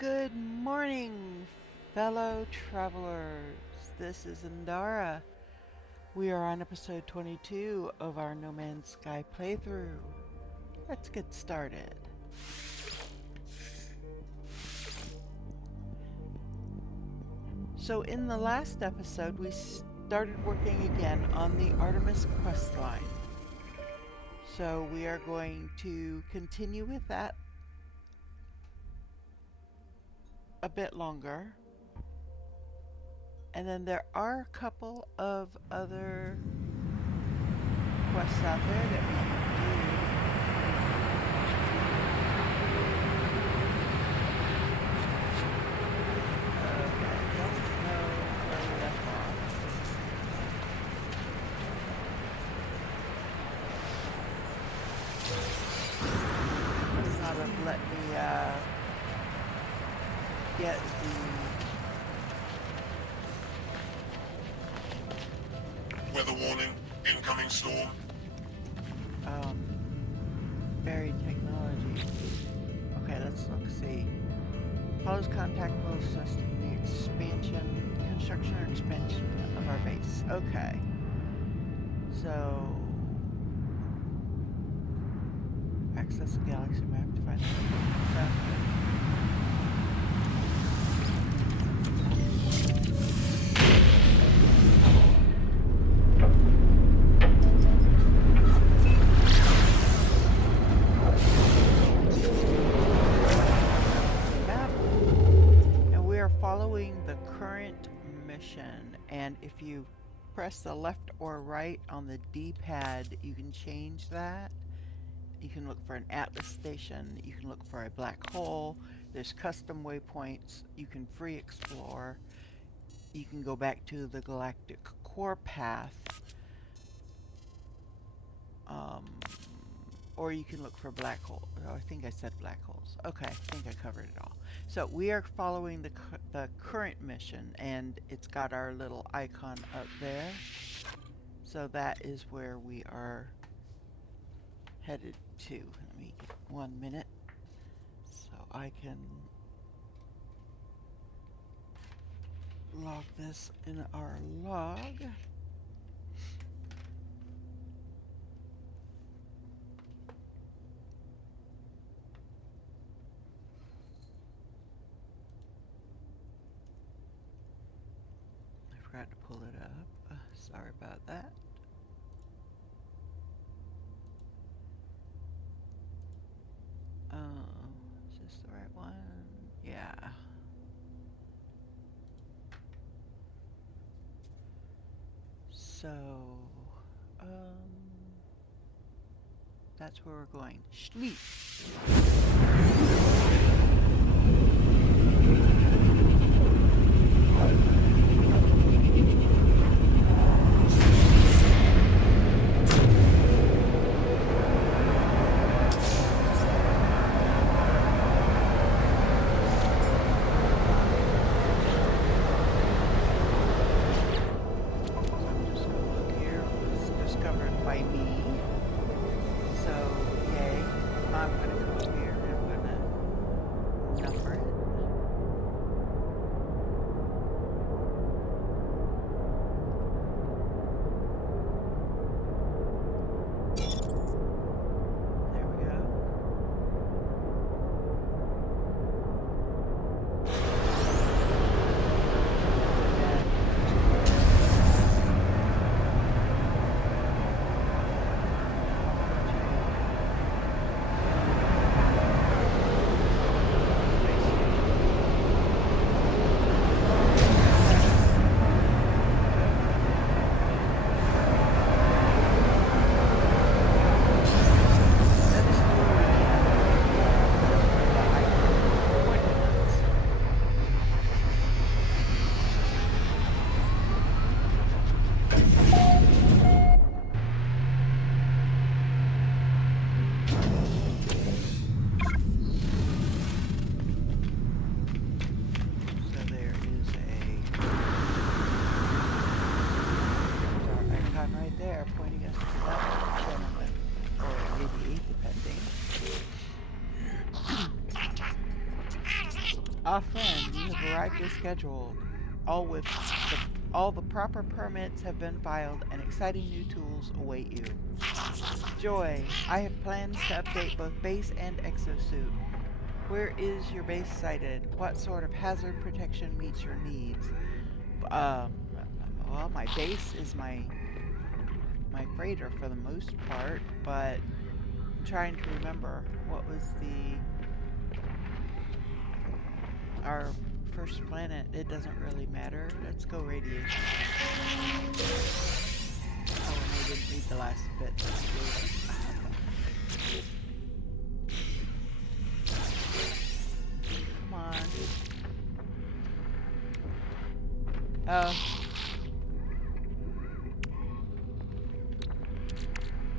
Good morning, fellow travelers. This is Indara. We are on episode 22 of our No Man's Sky playthrough. Let's get started. So in the last episode, we started working again on the Artemis quest line. So we are going to continue with that a bit longer. And then there are a couple of other quests out there that we can do. Okay, don't know where we left off. It's not gonna let me get Weather warning, incoming storm. the buried technology. Okay, let's see. Follows contact will assist in the construction or expansion of our base. Okay. So access the galaxy map to find the and if you press the left or right on the D-pad, you can change that. You can look for an Atlas station, you can look for a black hole, there's custom waypoints, you can free explore, you can go back to the galactic core path, or you can look for black holes. Oh, I think I said black holes. Okay, I think I covered it all. So we are following the current mission, and it's got our little icon up there. So that is where we are headed to. Let me get 1 minute so I can log this in our log. Forgot to pull it up. Sorry about that. Is this the right one? Yeah. So, that's where we're going. Sleep. friend, you have arrived as scheduled. All with the, all the proper permits have been filed and exciting new tools await you. Joy, I have plans to update both base and exosuit. Where is your base sited? What sort of hazard protection meets your needs? Um, well, my base is my freighter for the most part, but I'm trying to remember what was our first planet. It doesn't really matter. Let's go radiation. Oh, and I didn't read the last bit. Come on.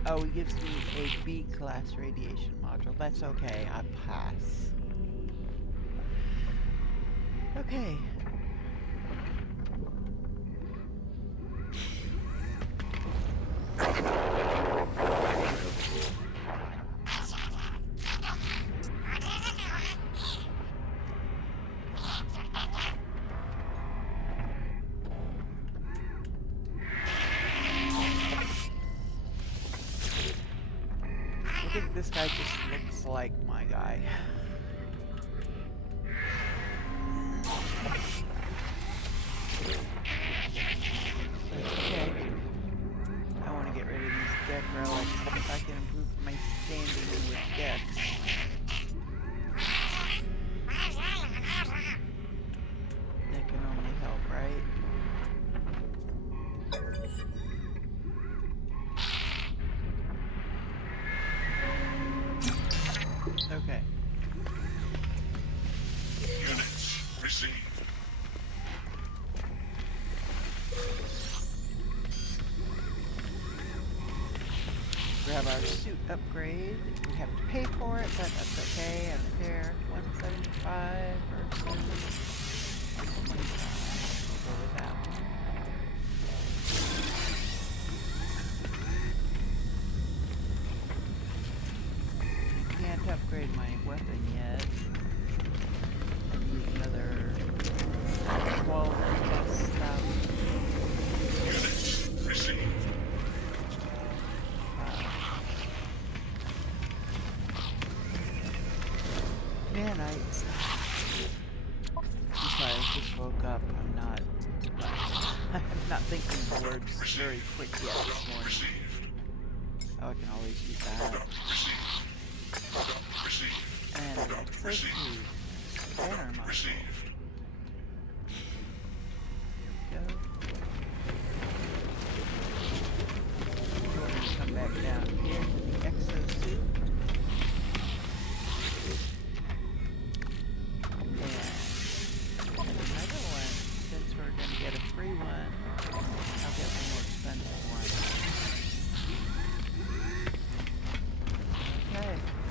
Oh, it gives me a B-class radiation module. That's okay. I pass. Okay. I think this guy just looks like my guy. Okay. I want to get rid of these deck relics if I can improve my standing with decks. That can only help, right? Okay. Units received. Grab our suit upgrade. We have to pay for it, but that's okay. I don't care. 175 versus 125. We'll go with that one. I can't upgrade my weapon yet. I need another 12 plus stuff. Units received. Man, I'm sorry, I just woke up. I'm not thinking the words very quick yet this morning. Received. Oh, I can always use that. Received. Received. And an exosuit. Banner module. Received. Here we go. We're going to come back down here to the exosuit. And another one, since we're going to get a free one, I'll get the more expensive one. Okay.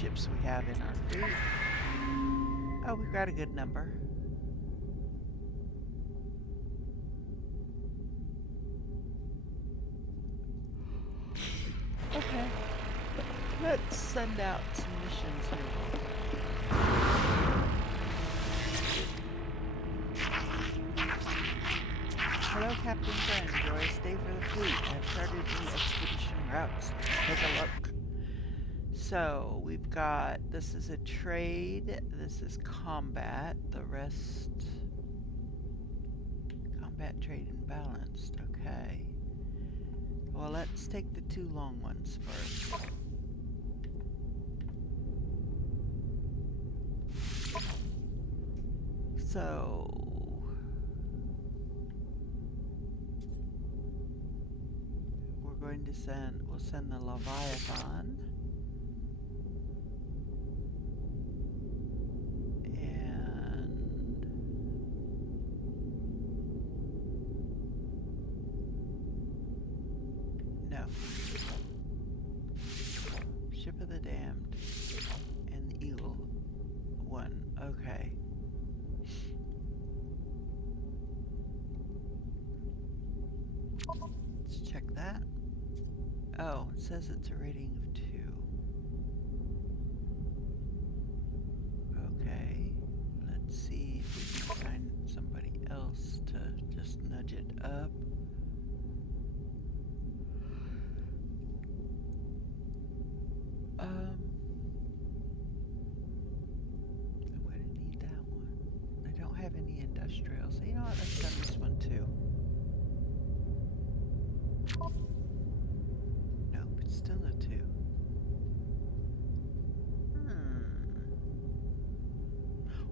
ships we have in our fleet. Oh, we've got a good number. send out some missions here. Hello, Captain Friend. Joyous day for the fleet. I've charted new expedition routes. Take a look. So, we've got, this is a trade, this is combat, the rest, combat, trade, and balanced, okay. Well, let's take the two long ones first. So, we're going to we'll send the Leviathan. Ship of the Damned and the Eagle one. Okay. Let's check that. Oh, it says it's a rating of 2. Okay. Let's see if we can find somebody else to just nudge it up. I'm gonna need that one. I don't have any industrial, so you know what, let's send this one too. Nope, it's still a 2.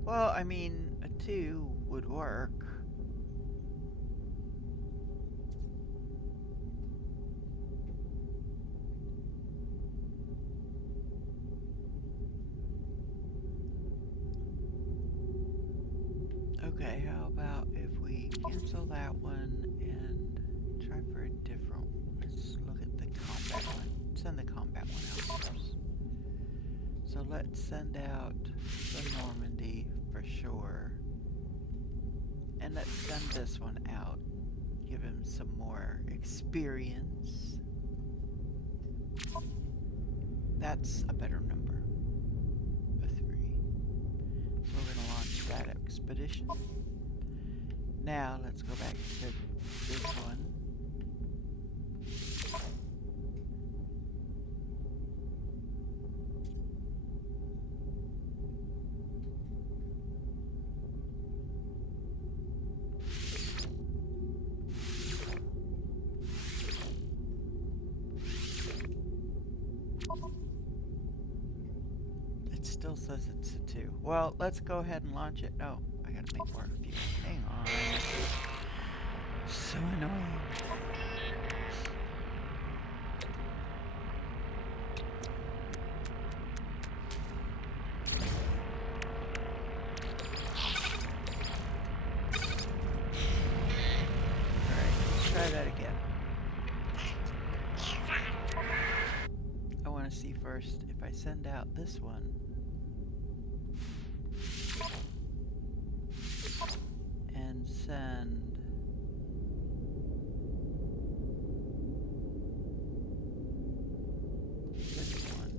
Well, I mean, a 2 would work. Okay, how about if we cancel that one and try for a different one? Let's look at the combat one. Send the combat one out first. So let's send out the Normandy for sure. And let's send this one out. Give him some more experience. That's a better number. A 3. So we're going to launch that expedition. Now let's go back to this one. It still says it's a 2. Well, let's go ahead and launch it. Oh, I gotta make more fuel. Hang on. So annoying. Alright, let's try that again. I want to see first if I send out this one. And send this one.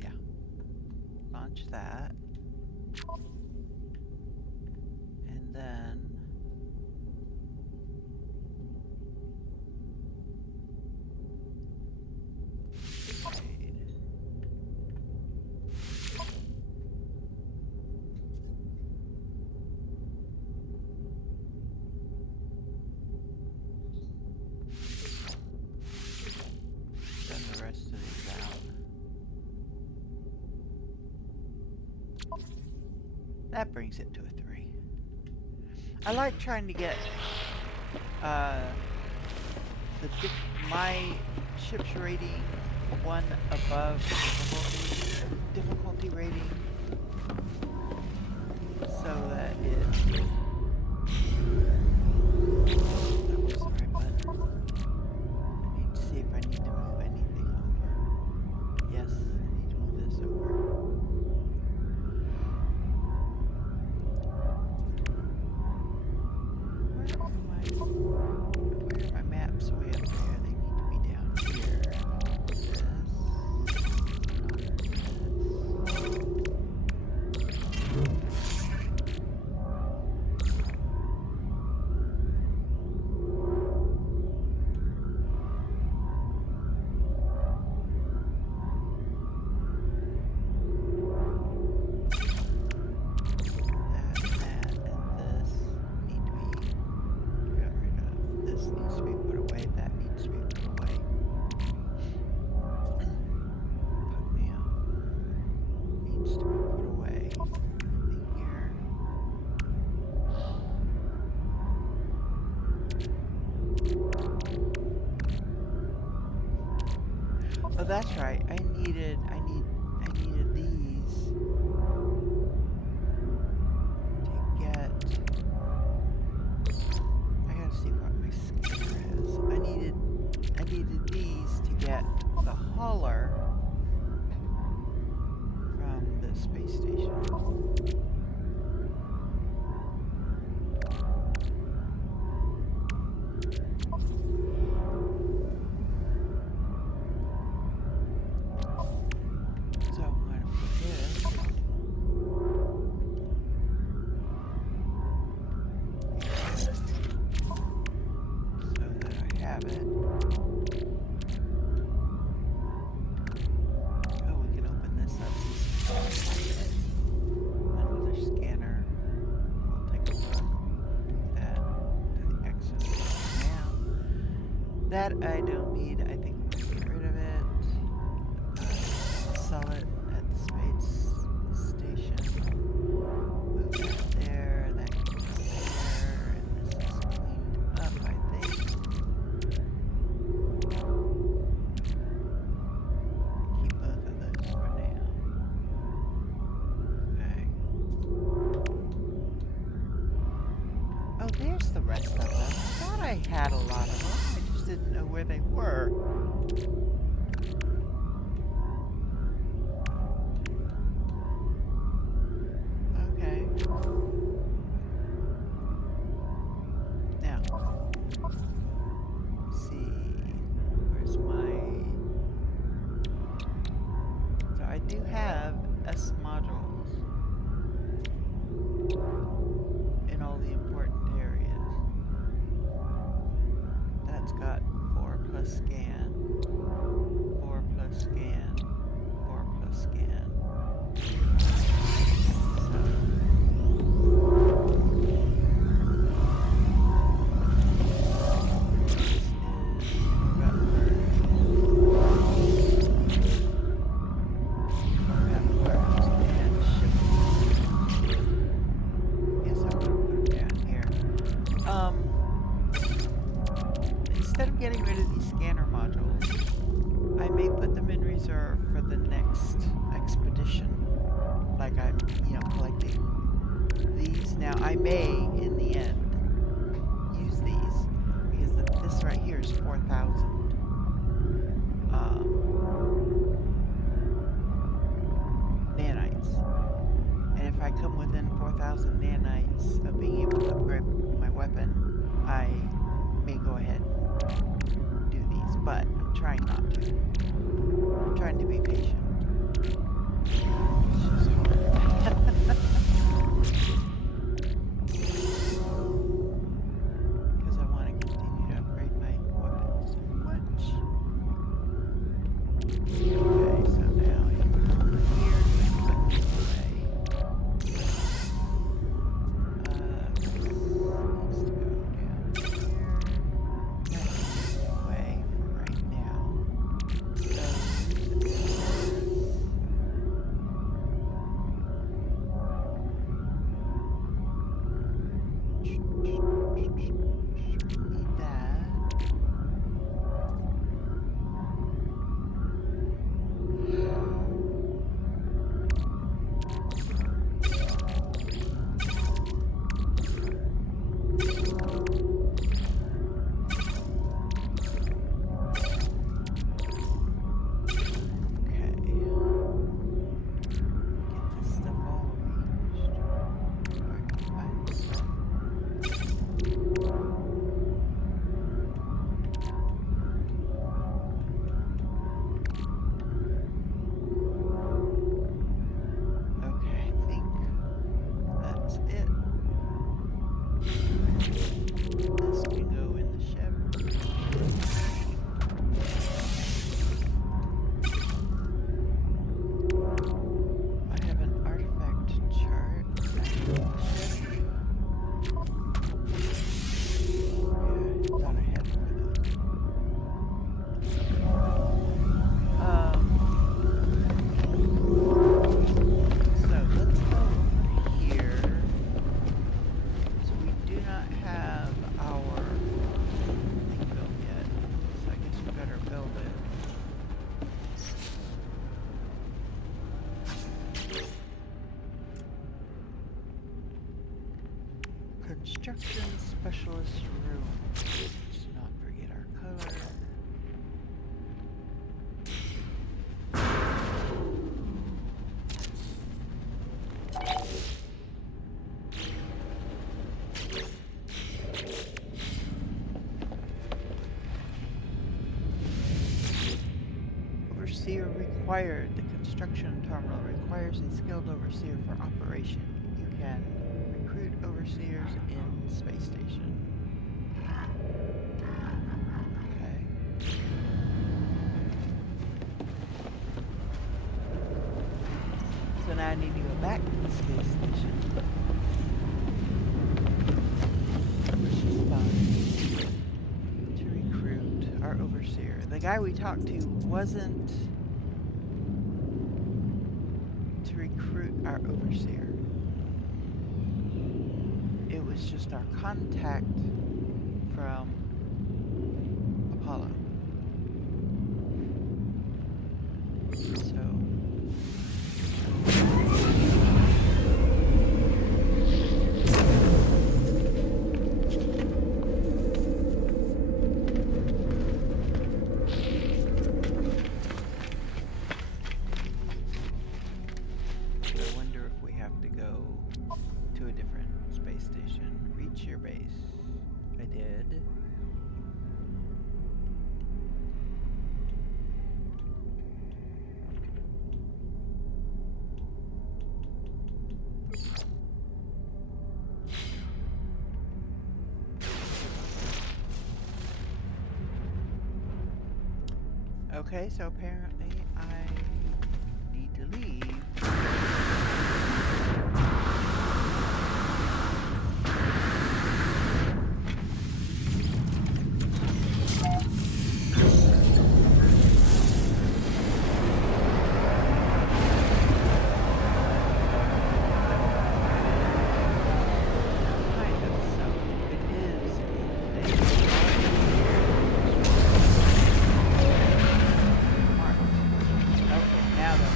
Yeah. Launch that. And then the rest of these out. That brings it to a 3. I like trying to get my ship's rating one above difficulty rating, so that it. That was the right button. I need to see if I need to move anything over. Yes, I need to move this over. Where are my maps way up there? They need to be down here. that's right. I needed these to get. I gotta see what my scanner is. I needed these to get the hauler from the space station. So I'm gonna put this so that I have it. Oh, we can open this up. Another scanner. We'll take a look at the exit now. That I don't need. I think I'm gonna get rid of it. Sell it at the space station. Move that there. That can go there. And this is cleaned up, I think. Keep both of those for now. Okay. Oh, there's the rest of them. I thought I had a lot of them. I just didn't know where they were. Okay. Now, let's see. Where's my... So I do have S modules in all the important areas. That's got 4 plus scan, 4 plus scan, 4 plus scan. Instead of getting rid of these scanner modules, I may put them in reserve for the next expedition. Like I'm, collecting these. Now I may, in the end, use these because this right here is 4,000 nanites, and if I come within 4,000 nanites of being able to upgrade my weapon, I may go ahead and do these, but I'm trying not to. I'm trying to be patient. It's just hard. Construction Specialist Room. Let's not forget our color. Overseer required. The construction terminal requires a skilled overseer for operation. You can recruit overseers in Space Station. Okay. So now I need to go back to the Space Station. Which is fine. To recruit our overseer. The guy we talked to wasn't to recruit our overseer. It was just our contact from Apollo. So I wonder if we have to go to a different space station. Reach your base. I did. Okay, so apparently I need to leave. Kind of, so it is a Mark. Okay, now though.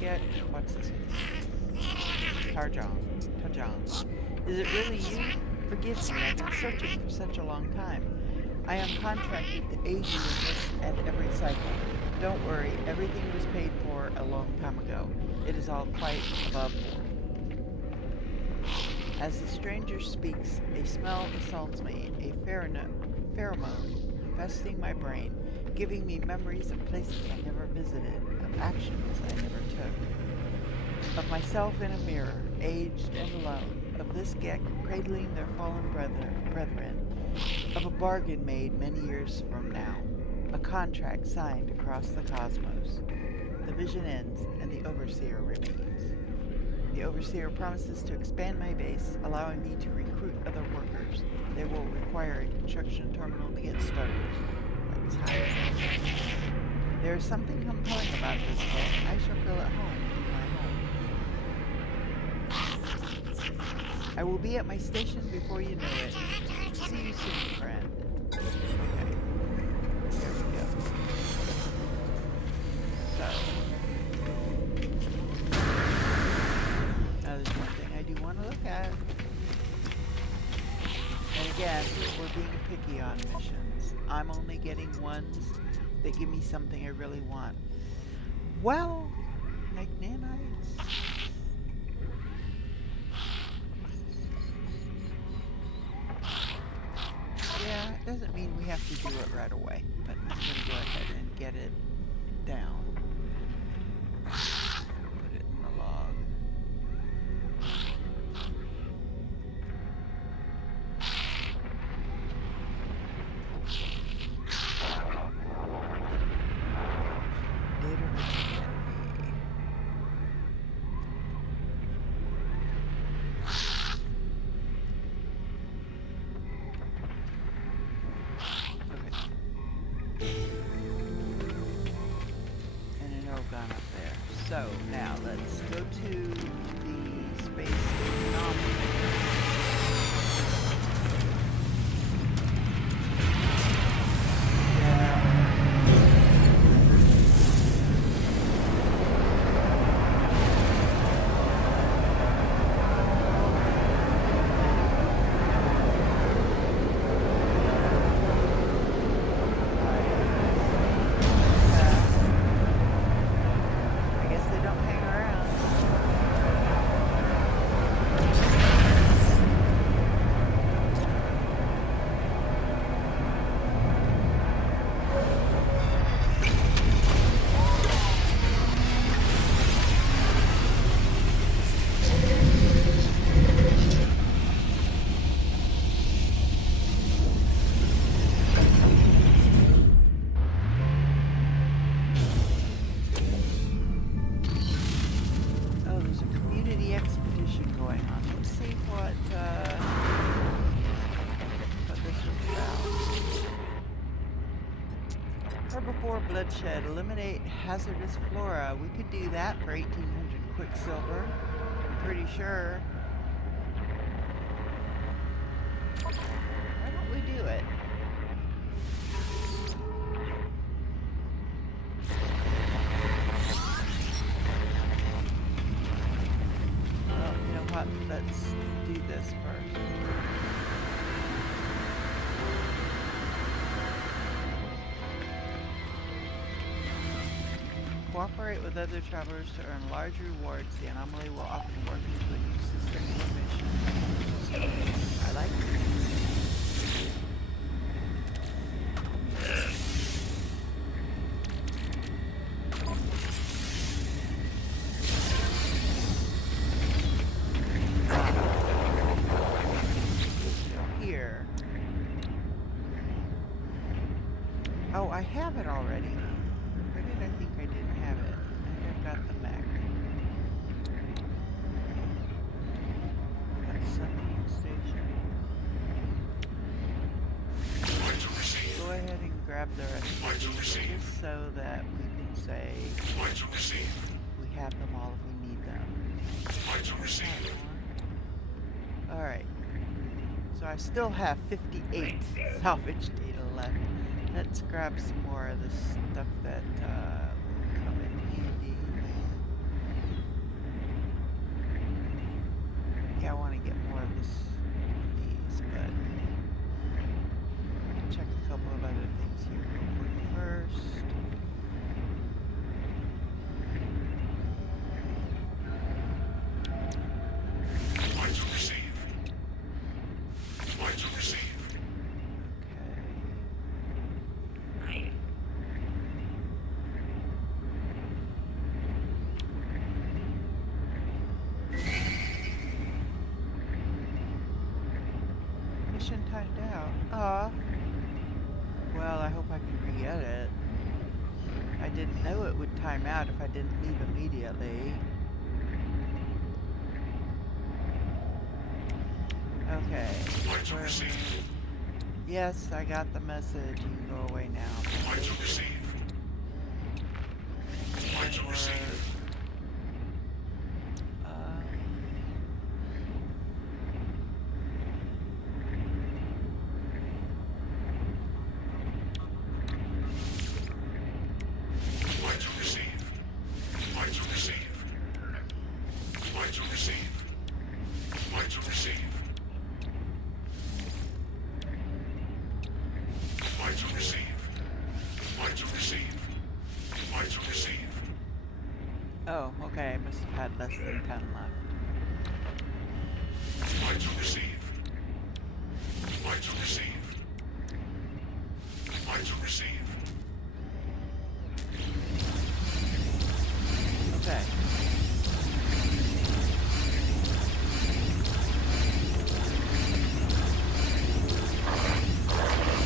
Get what's this? Tarjan. Is it really you? Forgive me, I've been searching for such a long time. I am contracted to aid you in this and every cycle. Don't worry, everything was paid for a long time ago. It is all quite above board. As the stranger speaks, a smell assaults me, a pheromone infesting my brain, giving me memories of places I never visited, of actions I never took, of myself in a mirror, aged and alone, of this Gek cradling their fallen brethren, of a bargain made many years from now, a contract signed across the cosmos. The vision ends, and the Overseer remains. The Overseer promises to expand my base, allowing me to recruit other workers. They will require a construction terminal to get started. Let's hire. There is something compelling about this book. I shall feel at home in my home. I will be at my station before you know it. See you soon, friend. Okay. There we go. So. Now there's one thing I do want to look at. And again, we're being picky on missions. I'm only getting ones that give me something I really want. Well, like nanites. Yeah, it doesn't mean we have to do it right away, but I'm going to go ahead and get it down. Put it in the log. Data return. community expedition going on. Let's see what this was about. Herbivore bloodshed. Eliminate hazardous flora. We could do that for 1800 quicksilver. I'm pretty sure. Why don't we do it? Well, you know what? Let's do this first. Cooperate with other travelers to earn large rewards. The anomaly will often work into a new system or mission. I like it. Here. Oh, I have it already. Where did I think I didn't have it? I think I've got the mech. That's summoning station. Go ahead and grab the rest of these just so that we can say we have them all if we need them. Alright. So I still have 58 salvage data left. Let's grab some more of the stuff that will come in handy. Yeah, I want to get more of these, but check a couple of other things here real quick first. Mission timed out. Well, I hope I can re-get it. I didn't know it would time out if I didn't leave immediately. Okay. Yes, I got the message. You can go away now. Oh, okay. I must have had less than 10 left. Okay.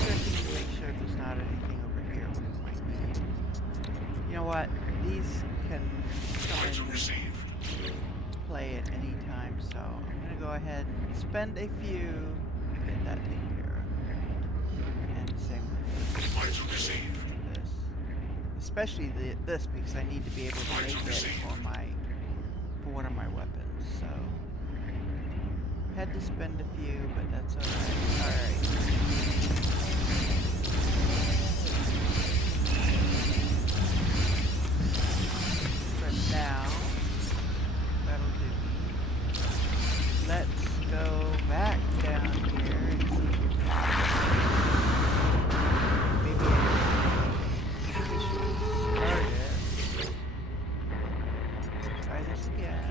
Checking to make sure there's not anything over here we might need. You know what? These can come in and play at any time, so I'm gonna go ahead and spend a few to get that taken care of. And same with this. Especially this because I need to be able to make it for one of my weapons, so had to spend a few, but that's alright. Alright. For now, that'll do. Let's go back down here and see if we can maybe start it. Try this again.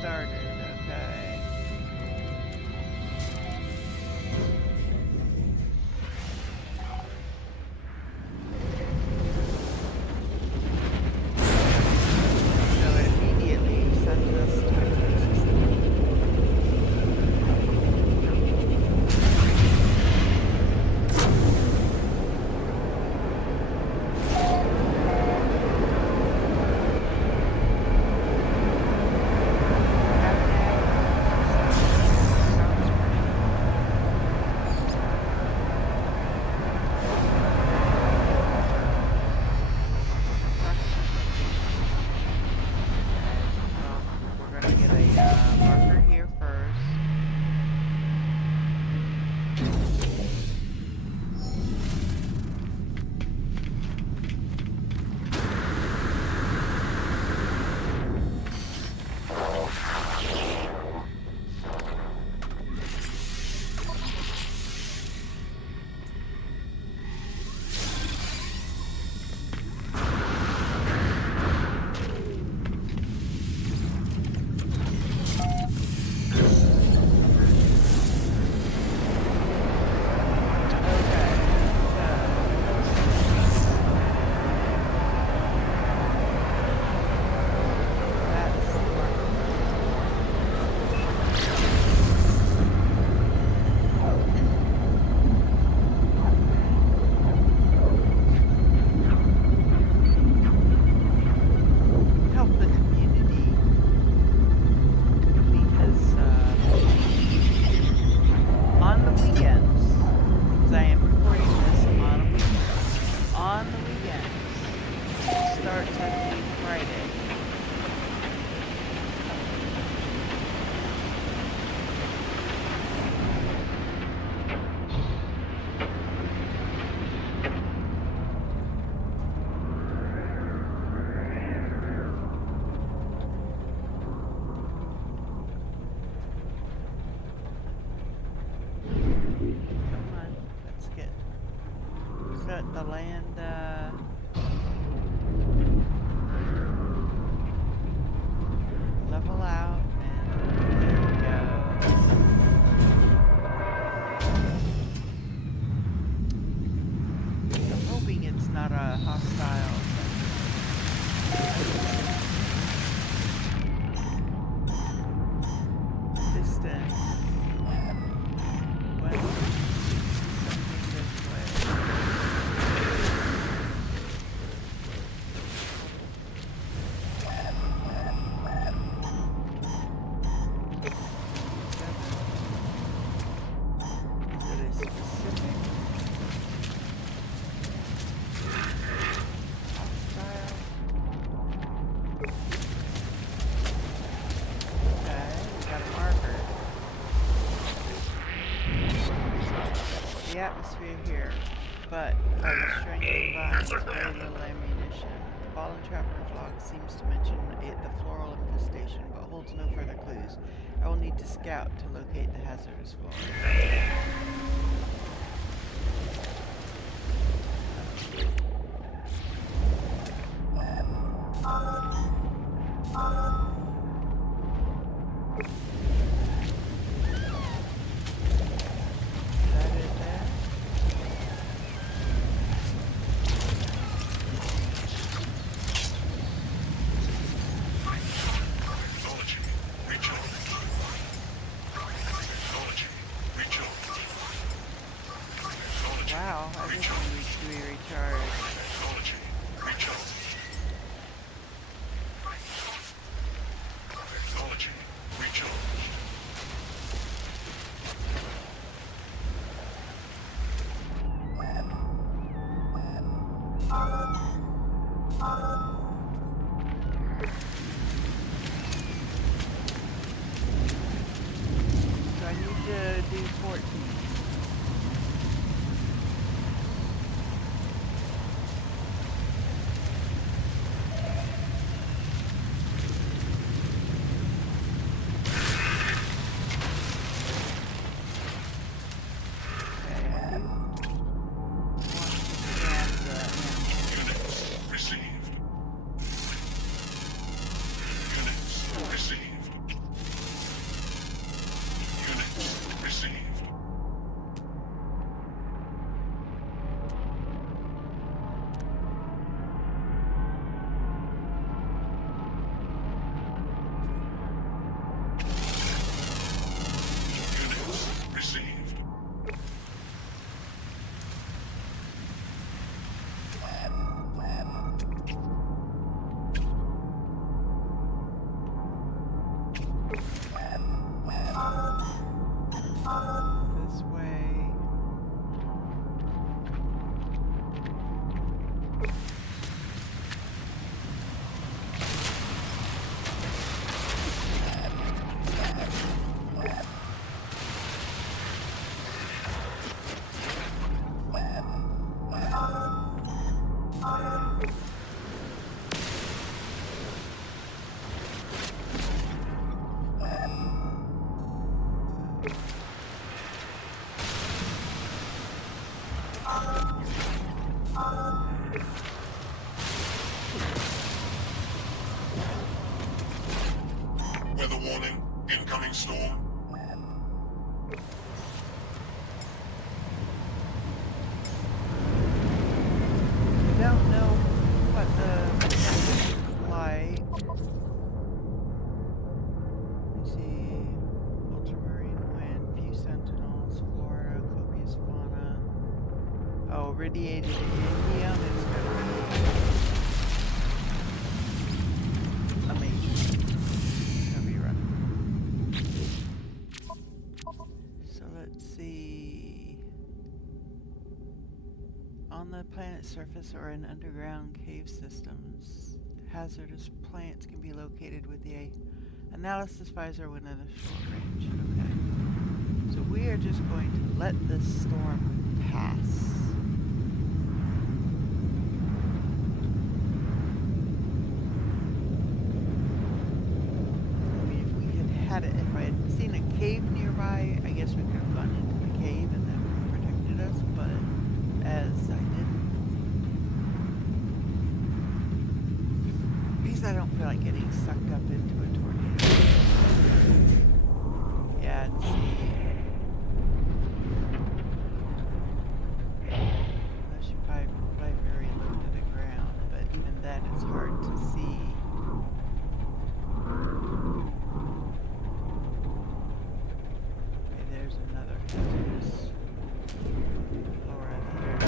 Started, okay. atmosphere here, but are restrained vines, very little ammunition. The ball and trapper's log seems to mention the floral infestation, but holds no further clues. I will need to scout to locate the hazardous flora. Wow, everything needs to be recharged. Technology recharge. Technology recharged. So I need to do 14. Weather warning, incoming storm. I don't know what the Nexus is like. Let's see. Ultramarine wind, few sentinels, flora, copious fauna. Oh, radiated indium is going to be amazing. It's going to be rough. So let's see. On the planet's surface or in underground cave systems, hazardous plants can be located with the analysis visor within a short range. Okay. So we are just going to let this storm pass. I mean, if we had it, if I had seen a cave nearby, I guess we could have gone into the cave and that would have protected us, but as I didn't. Because I don't feel like getting sucked up into a tornado. Yeah, and see. Unless you fly very low to the ground, but even then it's hard to see. Okay, there's another hazardous flora there.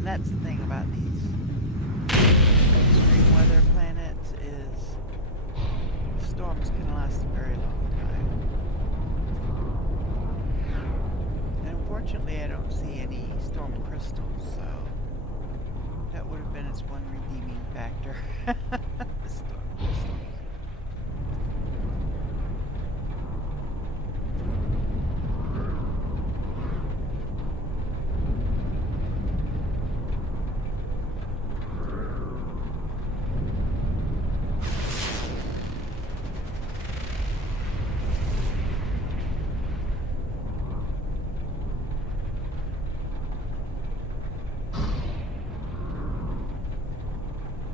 And that's the thing about these extreme weather planets is storms can last a very long time. And unfortunately, I don't see any storm crystals, so that would have been its one redeeming factor. The storm crystals.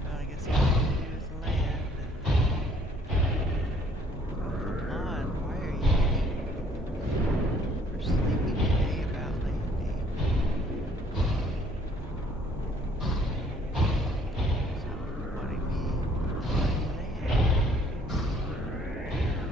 Well, I guess all I have to do is land and... Oh, come on. Why are you getting... You're sleeping today about landing. So, wanting me to let you land. Come on. There we go.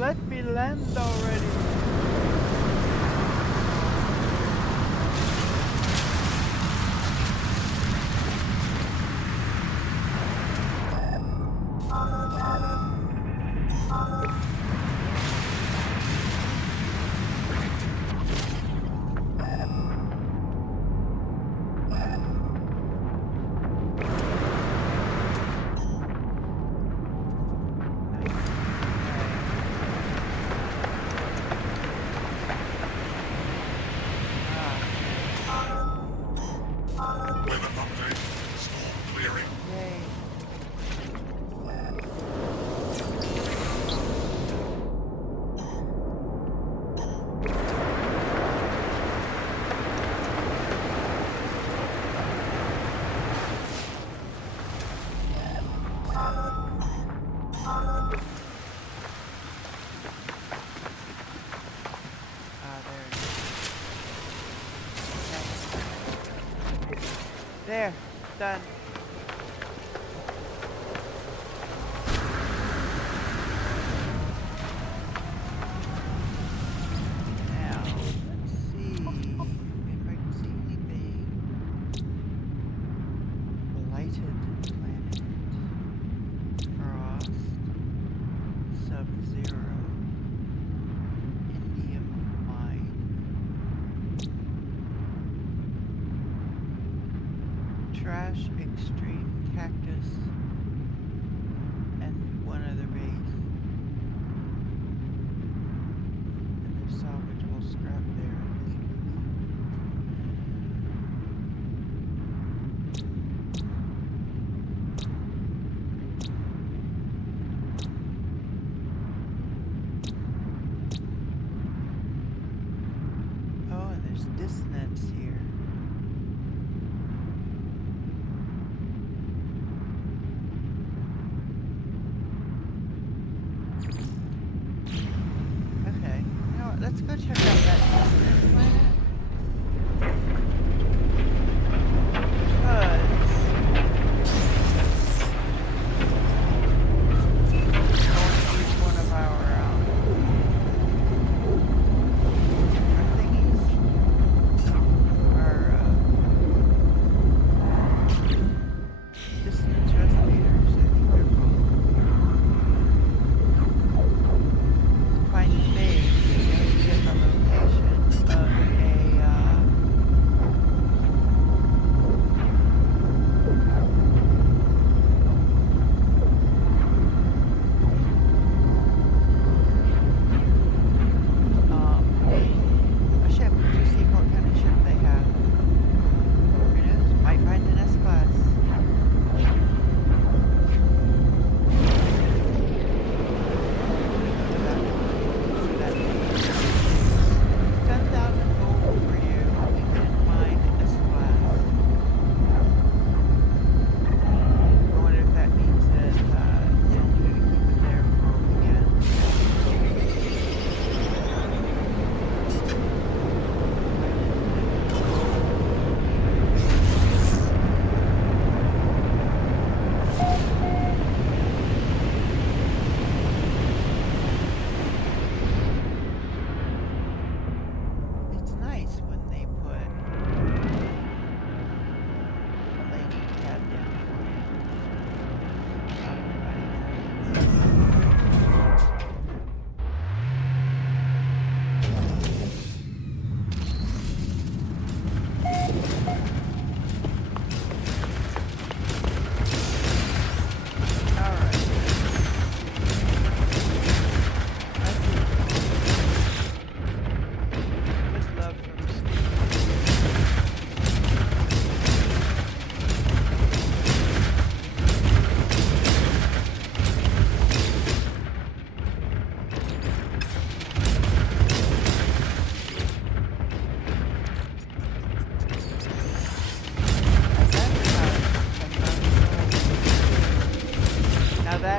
Let me land already. Weather update. Storm clearing. Yay. There it is. Okay. There. Done. Now, let's see if I can see anything. Blighted planet. Frost. Sub-Zero. Indium mine. Trash extreme cactus. And one other base. And there's salvageable scrap there, I believe. Oh, and there's dissonance here. Okay, you know what, let's go check out that dissonance planet. Because it's going to use one of our thingies. Our dissonance respirators, I think they're called. Find the base, and get the location.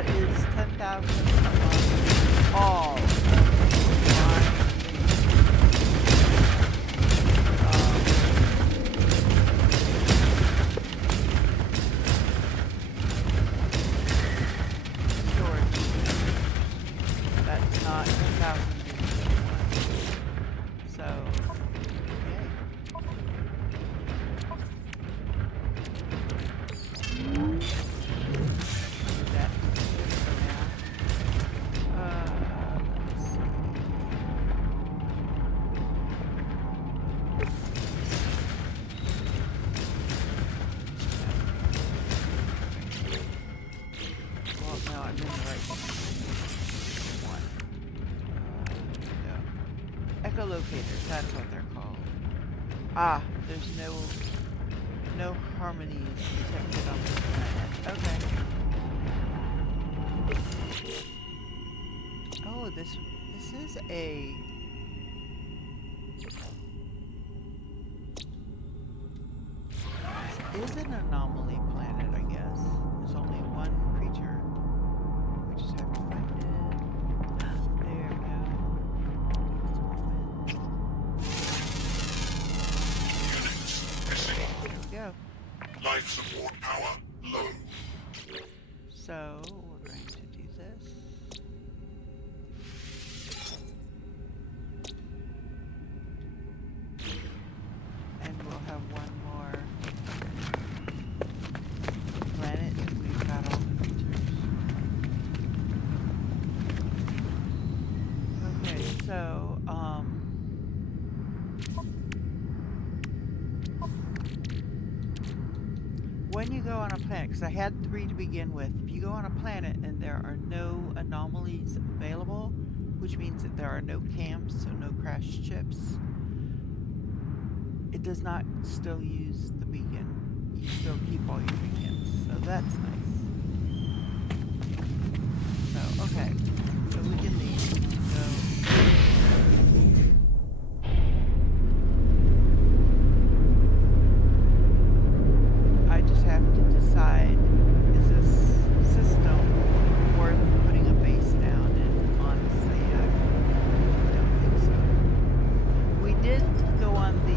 that is 10,000 among all of storage. That's not 10,000. So, okay. That is good for now. Let's see. Well, no, I'm in the right one. No. Echolocators, that's what they're called. Ah, there's no harmonies detected on this planet. Okay. Oh, this is a this is an anomaly planet, I guess. There's only one creature. We just have to find it. There we go. Units missing. There we go. Life support power low. So we're going to do this. And we'll have one more planet if we've got all the features. Okay, so when you go on a planet, because I had 3 to begin with, if you go on a planet and there are no anomalies available, which means that there are no camps, so no crash chips, it does not still use the beacon. You still keep all your beacons, so that's nice. So, okay, so we can leave. We can go. I just have to decide, is this system worth putting a base down? And honestly, I don't think so. We did go on we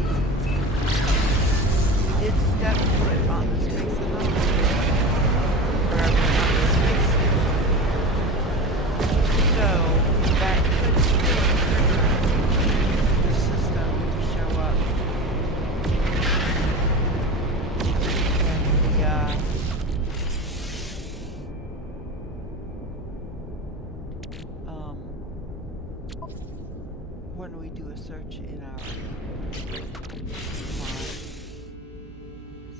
did step foot on the Space Anomaly, or on the space station. So that could trigger the system to show up. When we do a search in our mod.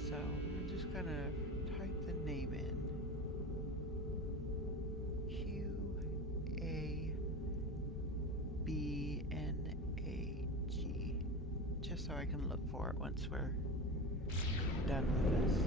So I'm just gonna type the name in. QABNAG. Just so I can look for it once we're done with this.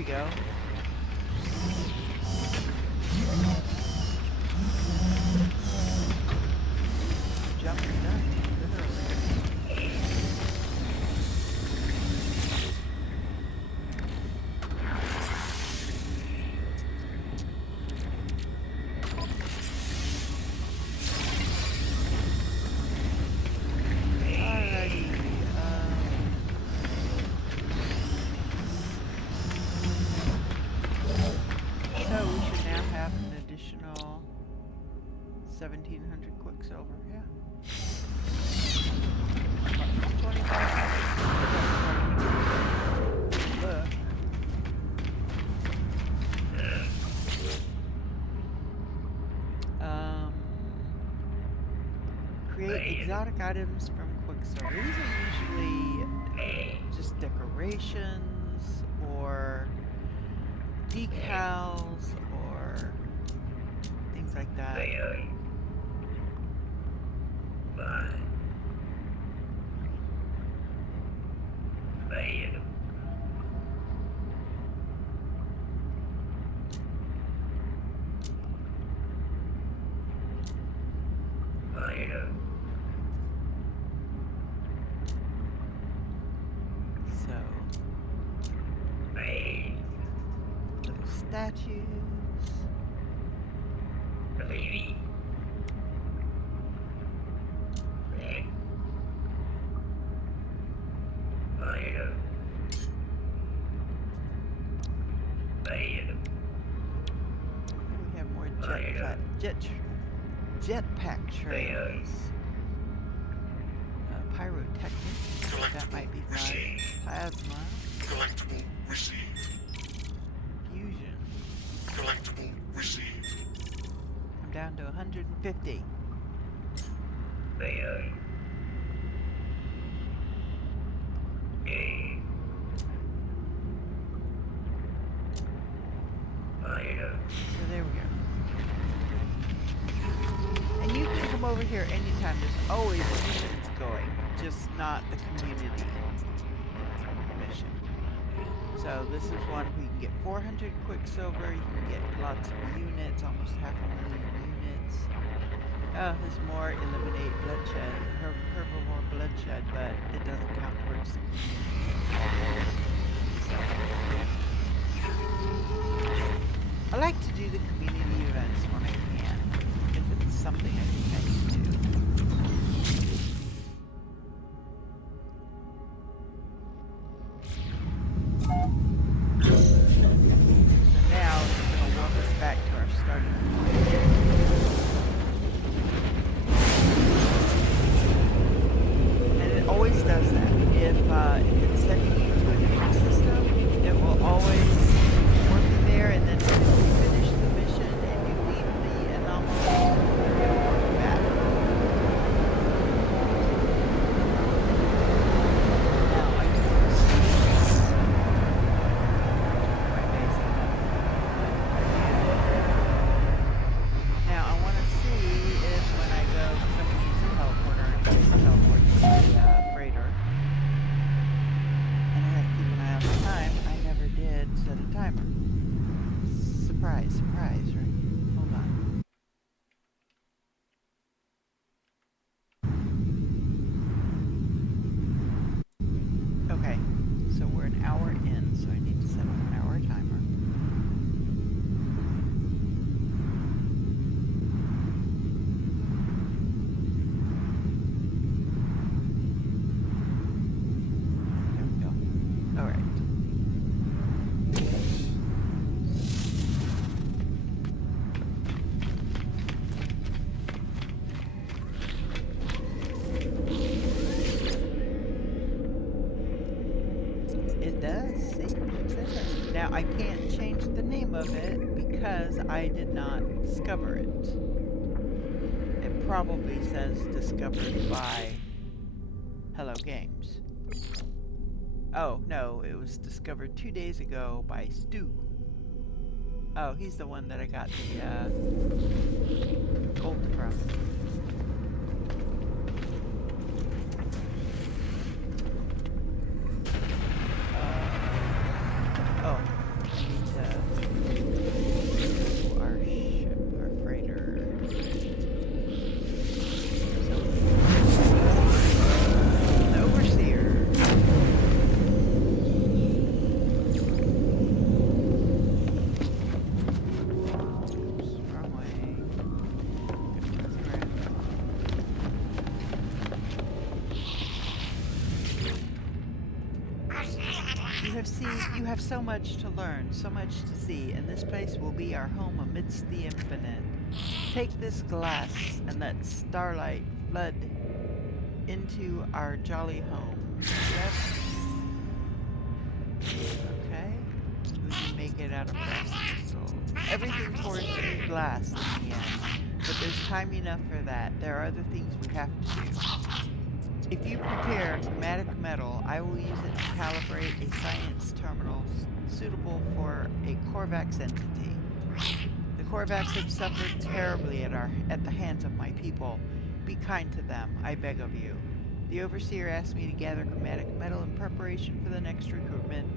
we go. Jump and done, literally. got an additional 1,700 quicksilver. Yeah. 2,500. Create exotic items from quicksilver. These are usually just decorations or decals or things like that. So, little statues. We have more jetpack trails. Pyrotechnics. That might be fun. Plasma. Collectible received. Fusion. Collectible received. I'm down to 150. So there we go. And you can come over here anytime. There's always missions going, just not the community mission. So this is one where you can get 400 quicksilver, you can get lots of units, almost 500,000 units. Oh, there's more eliminate bloodshed, herbivore bloodshed, but it doesn't count towards the community. I like to do the community events when I can, if it's something I think I need to. So now it's going to warp us back to our starting point. And it always does that. If it's sending you to a different system, it will always warp you there, and then when you finish the mission and you leave the anomaly, it'll warp you back. Now I can see my base. Now I want to see if when I go, because I'm going to use the teleporter, I'm going to teleport to the freighter. And I have to keep an eye on the time. I never did set a timer. Surprise, surprise, right? Hold on. Okay, so we're an hour in, so I need to set a 1 hour timer. There we go. All right. It does, see? It says. Now, I can't change the name of it because I did not discover it. It probably says discovered by Hello Games. Oh, no, it was discovered 2 days ago by Stu. Oh, he's the one that I got the gold from. Oh, I need to do our ship, our freighter. The overseer. Oops, wrong way. Gotta turn around. you have so much to learn, so much to see, and this place will be our home amidst the infinite. Take this glass and let starlight flood into our jolly home. Yep. Okay. We can make it out of brass crystal. Everything pours through glass in the end, but there's time enough for that. There are other things we have to do. If you prepare chromatic metal, I will use it to calibrate a science terminal suitable for a Korvax entity. The Korvax have suffered terribly at the hands of my people. Be kind to them, I beg of you. The Overseer asked me to gather chromatic metal in preparation for the next recruitment,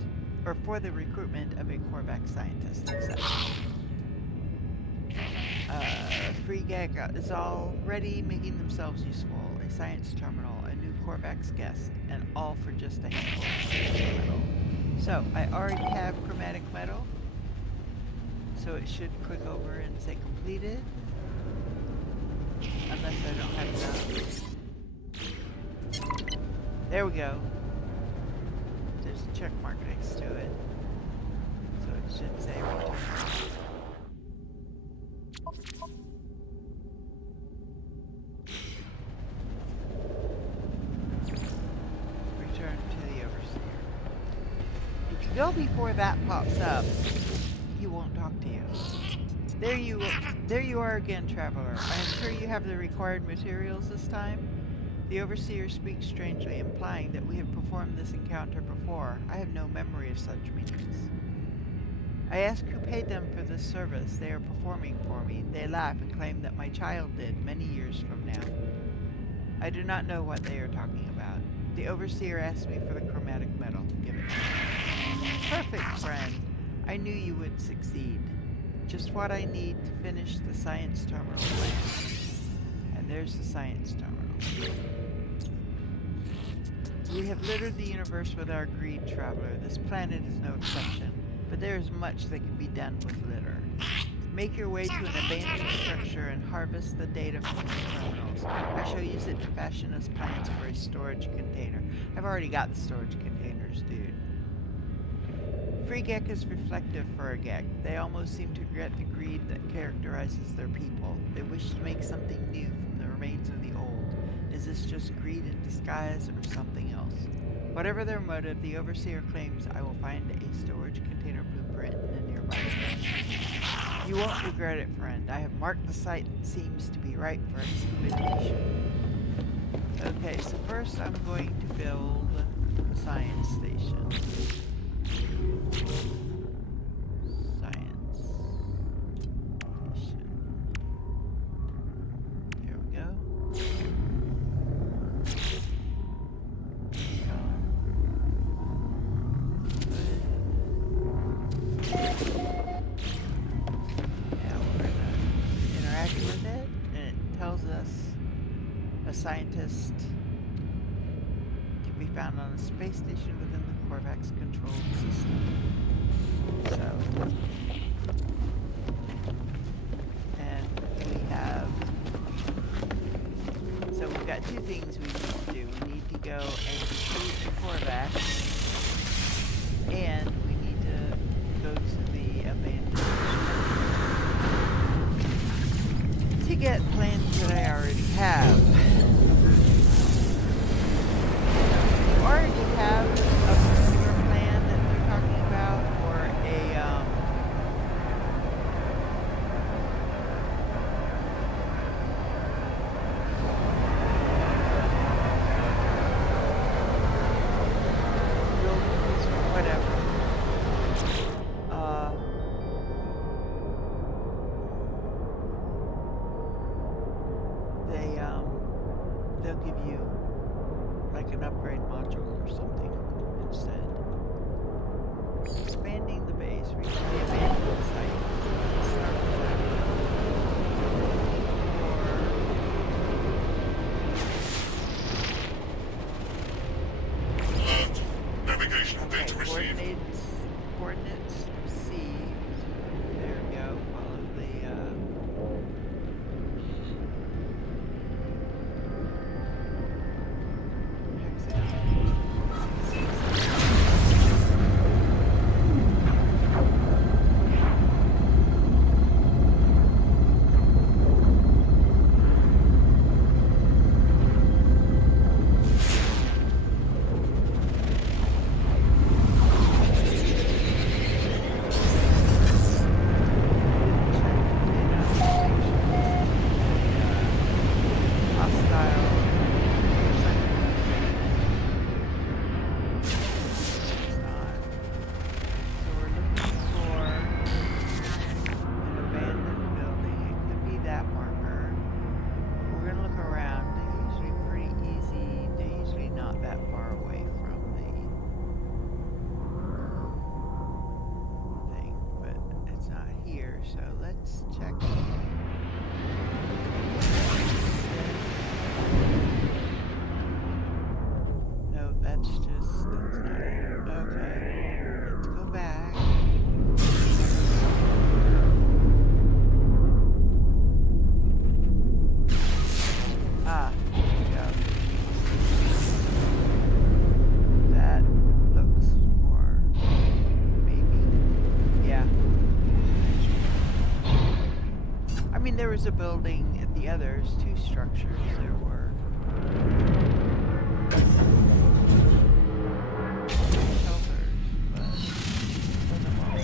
or for the recruitment of a Korvax scientist, etc. Frigga is already making themselves useful. A science terminal, a new Korvax guest, and all for just a handful of chromatic metal. So, I already have chromatic metal. So it should click over and say completed. Unless I don't have enough. There we go. There's a check mark next to it. So it should say return. Return to the Overseer. If you go before that pops up, he won't talk to you. There you are again, traveler. I am sure you have the required materials this time. The Overseer speaks strangely, implying that we have performed this encounter before. I have no memory of such meetings. I ask who paid them for this service they are performing for me. They laugh and claim that my child did many years from now. I do not know what they are talking about. The Overseer asked me for the chromatic metal. Give it to me. Perfect, friend. I knew you would succeed. Just what I need to finish the science terminal plan. And there's the science terminal. We have littered the universe with our greed, traveler. This planet is no exception, but there is much that can be done with litter. Make your way to an abandoned structure and harvest the data from the terminals. I shall use it to fashion us plans for a storage container. I've already got the storage containers, dude. Frigga is reflective for a Gek. They almost seem to regret the greed that characterizes their people. They wish to make something new from the remains of the old. Is this just greed in disguise or something else? Whatever their motive, the Overseer claims I will find a storage container blueprint in a nearby place. You won't regret it, friend. I have marked the site that seems to be ripe for exploitation. Okay, so first I'm going to build a science station. Science station. Here we go. Now we're gonna interact with it, and it tells us a scientist can be found on a space station within the Korvax controlled system. So, and we have, so we've got two things we need to do. We need to go and recruit the Korvax, and we need to go to the abandoned ship to get plans that I already have. You already have a particular plan that they're talking about, or a buildings or whatever. They'll give you like an upgrade module or something instead. Expanding the base, reach the abandoned site. Start the Alert. Navigational okay, data received. coordinates received. There we go. Follow the hexagon. mean, there was a building at the others, two structures. There were shelters, but wasn't one.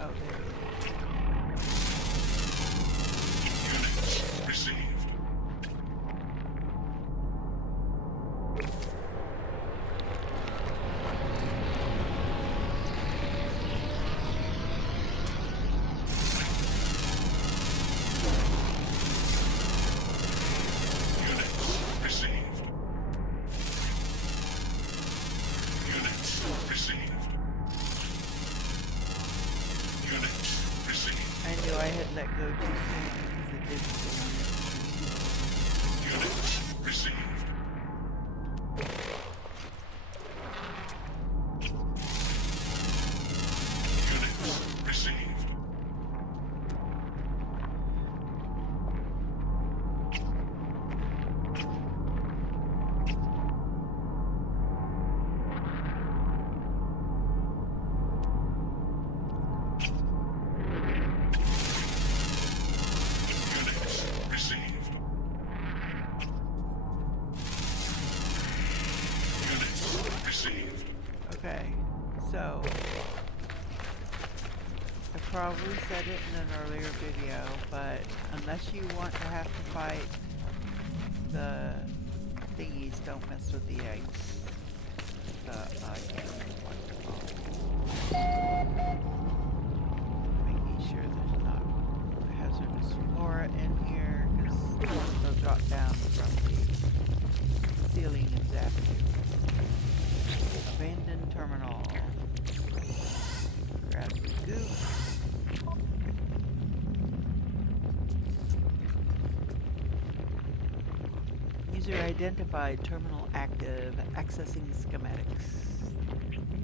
Oh, there it Units received. Units received. Units received. Units received. I knew I had let go too soon because it didn't do Units received. Units received. Units received. Units received. Okay, so I probably said it in an earlier video, but unless you want to have to fight the thingies, don't mess with the eggs. I can't remember what they're called. Making sure there's not hazardous flora in here, because they'll drop down from the ceiling and zap you. Abandoned terminal. Grab the goop. User identified, terminal active, accessing schematics.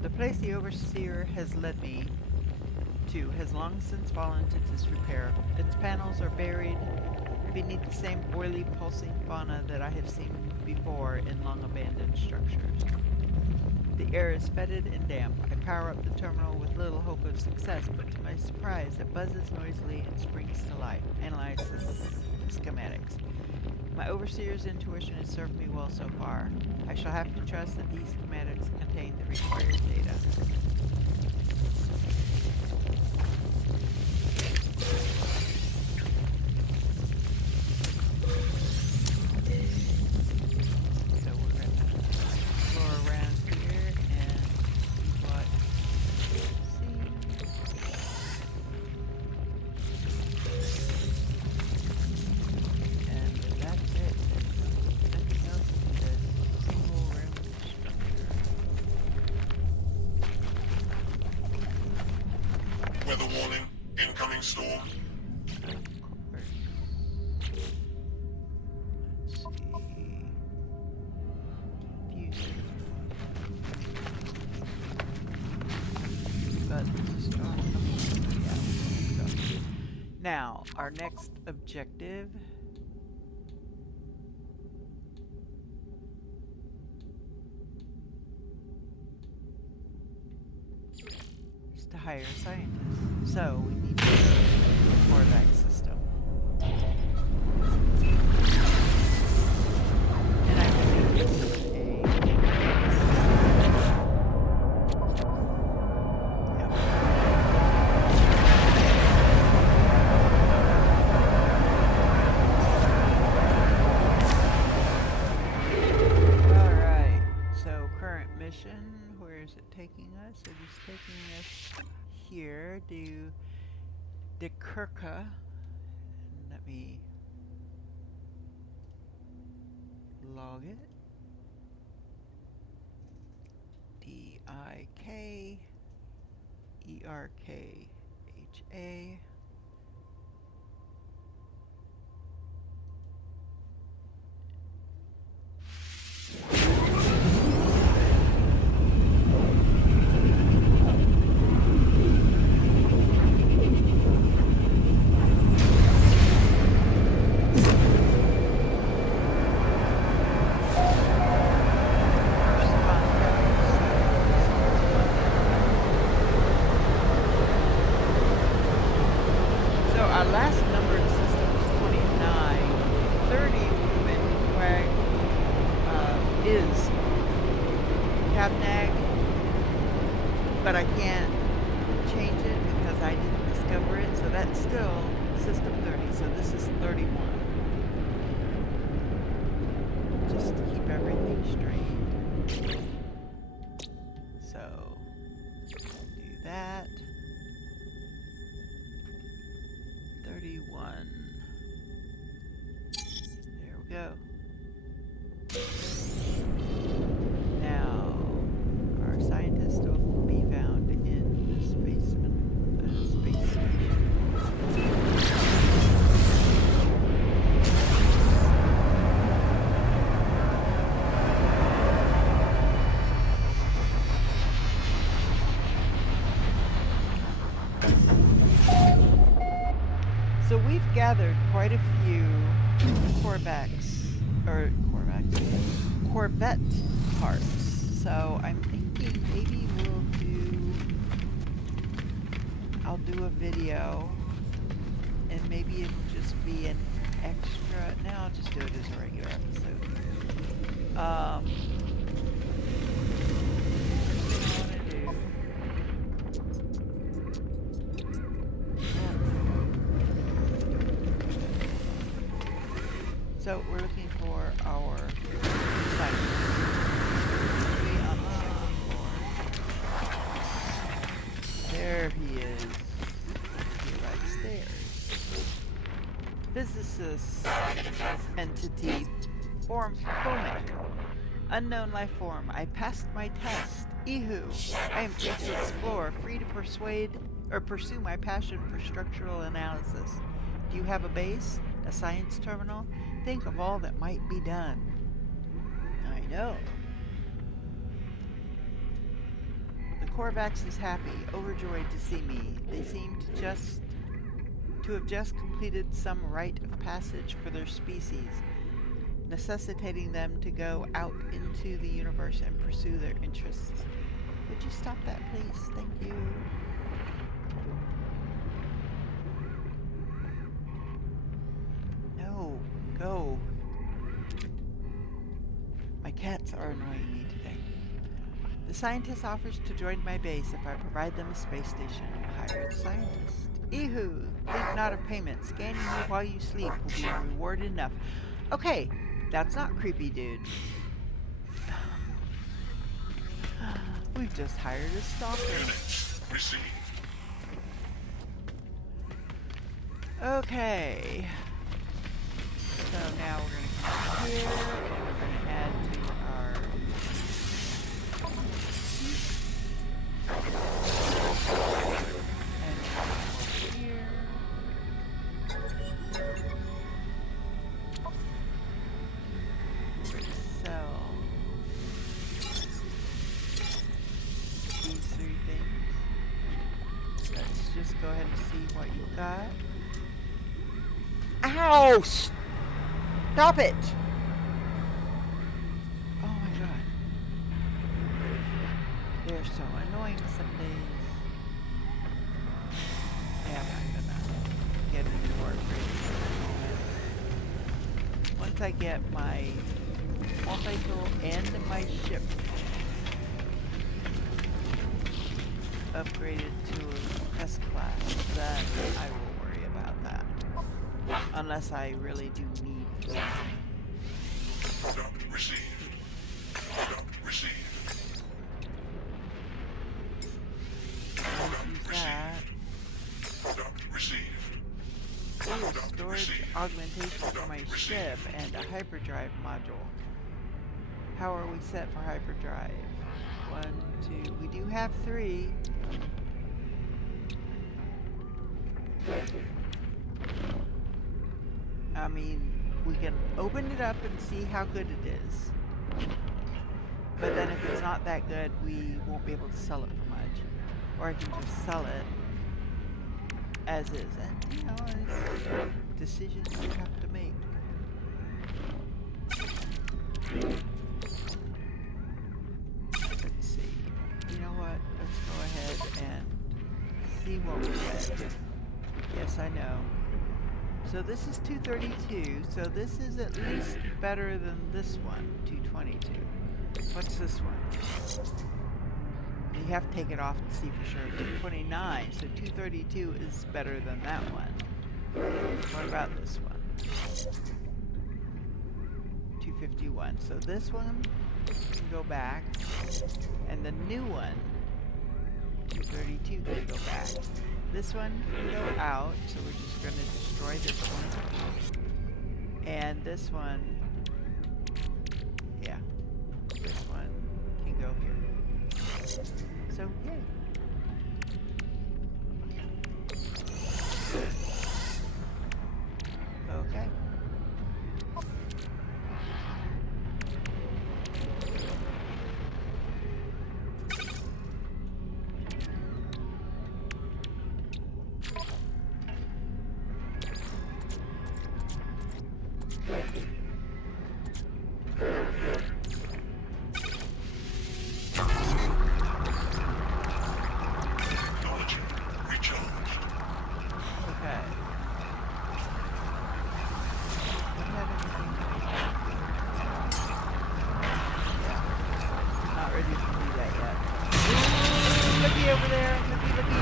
The place the Overseer has led me to has long since fallen to disrepair. Its panels are buried beneath the same oily, pulsing fauna that I have seen before in long-abandoned structures. The air is fetid and damp. I power up the terminal with little hope of success, but to my surprise, it buzzes noisily and springs to life. Analyze the schematics. My Overseer's intuition has served me well so far. I shall have to trust that these schematics contain the required data. So we're going to explore around here and see what we see. And that's it. There's nothing else in this single room structure. Weather warning. Incoming storm. Of course. Let's see. Fusion. But this is strong. Yeah. So, now, our next objective is to hire scientists. So we need to go for that system. And I believe this is a yep. Alright, so current mission, where is it taking us? It is taking us here to Kirka. Let me log it. DIKERKHA. last numbered system was 29. 30 would have been where is Cabnag, but I can't change it because I didn't discover it, so that's still system 30, so this is 31. Just to keep everything straight. So, do that. 31. There we go. Now, our scientist will be found in the space station. So we've gathered quite a few Corvette parts. So I'm thinking maybe I'll do a video, and maybe it'll just be an extra. No, I'll just do it as a regular episode. So we're looking for our site. There he is. Right stairs. Physicist entity form Fomic. Unknown life form. I passed my test. Ihu. I am free to explore, free to pursue my passion for structural analysis. Do you have a base? A science terminal? Think of all that might be done. I know. The Korvax is happy, overjoyed to see me. They seem to have just completed some rite of passage for their species, necessitating them to go out into the universe and pursue their interests. Would you stop that, please? Thank you. No, go. My cats are annoying me today. The scientist offers to join my base if I provide them a space station. Hired scientist. Ihu, think not of payment. Scanning you while you sleep will be reward enough. Okay, that's not creepy, dude. We've just hired a stalker. Units received. Okay. So now we're going to come here, and we're going to add to our... And over here. We're going to sell these 3 things. Let's just go ahead and see what you've got. Ow! Stop it! Oh my god. They're so annoying some days. Yeah, I'm not gonna get any more upgrades at the moment. Once I get my multi-tool and my ship upgraded to S-Class, then I will worry about that. Unless I really do need something. Product received. Product received. I'll use that. Product received. Ooh, storage augmentation for my ship and a hyperdrive module. How are we set for hyperdrive? 1, 2. We do have 3. I mean, we can open it up and see how good it is. But then if it's not that good, we won't be able to sell it for much. Or I can just sell it as is. And, you know, it's decisions you have to make. Let's see. You know what? Let's go ahead and see what we get. Yes, I know. So this is 232, so this is at least better than this one, 222. What's this one? You have to take it off to see for sure. 229, so 232 is better than that one. What about this one? 251. So this one can go back, and the new one, 232, can go back. This one can go out, so we're just going to destroy this one. And this one, yeah, this one can go here. So, yay. Okay. Acknowledging. Recharged. Okay. Don't have anything to yeah. Not ready to do that yet. Ooh, looky over there. Looky, looky.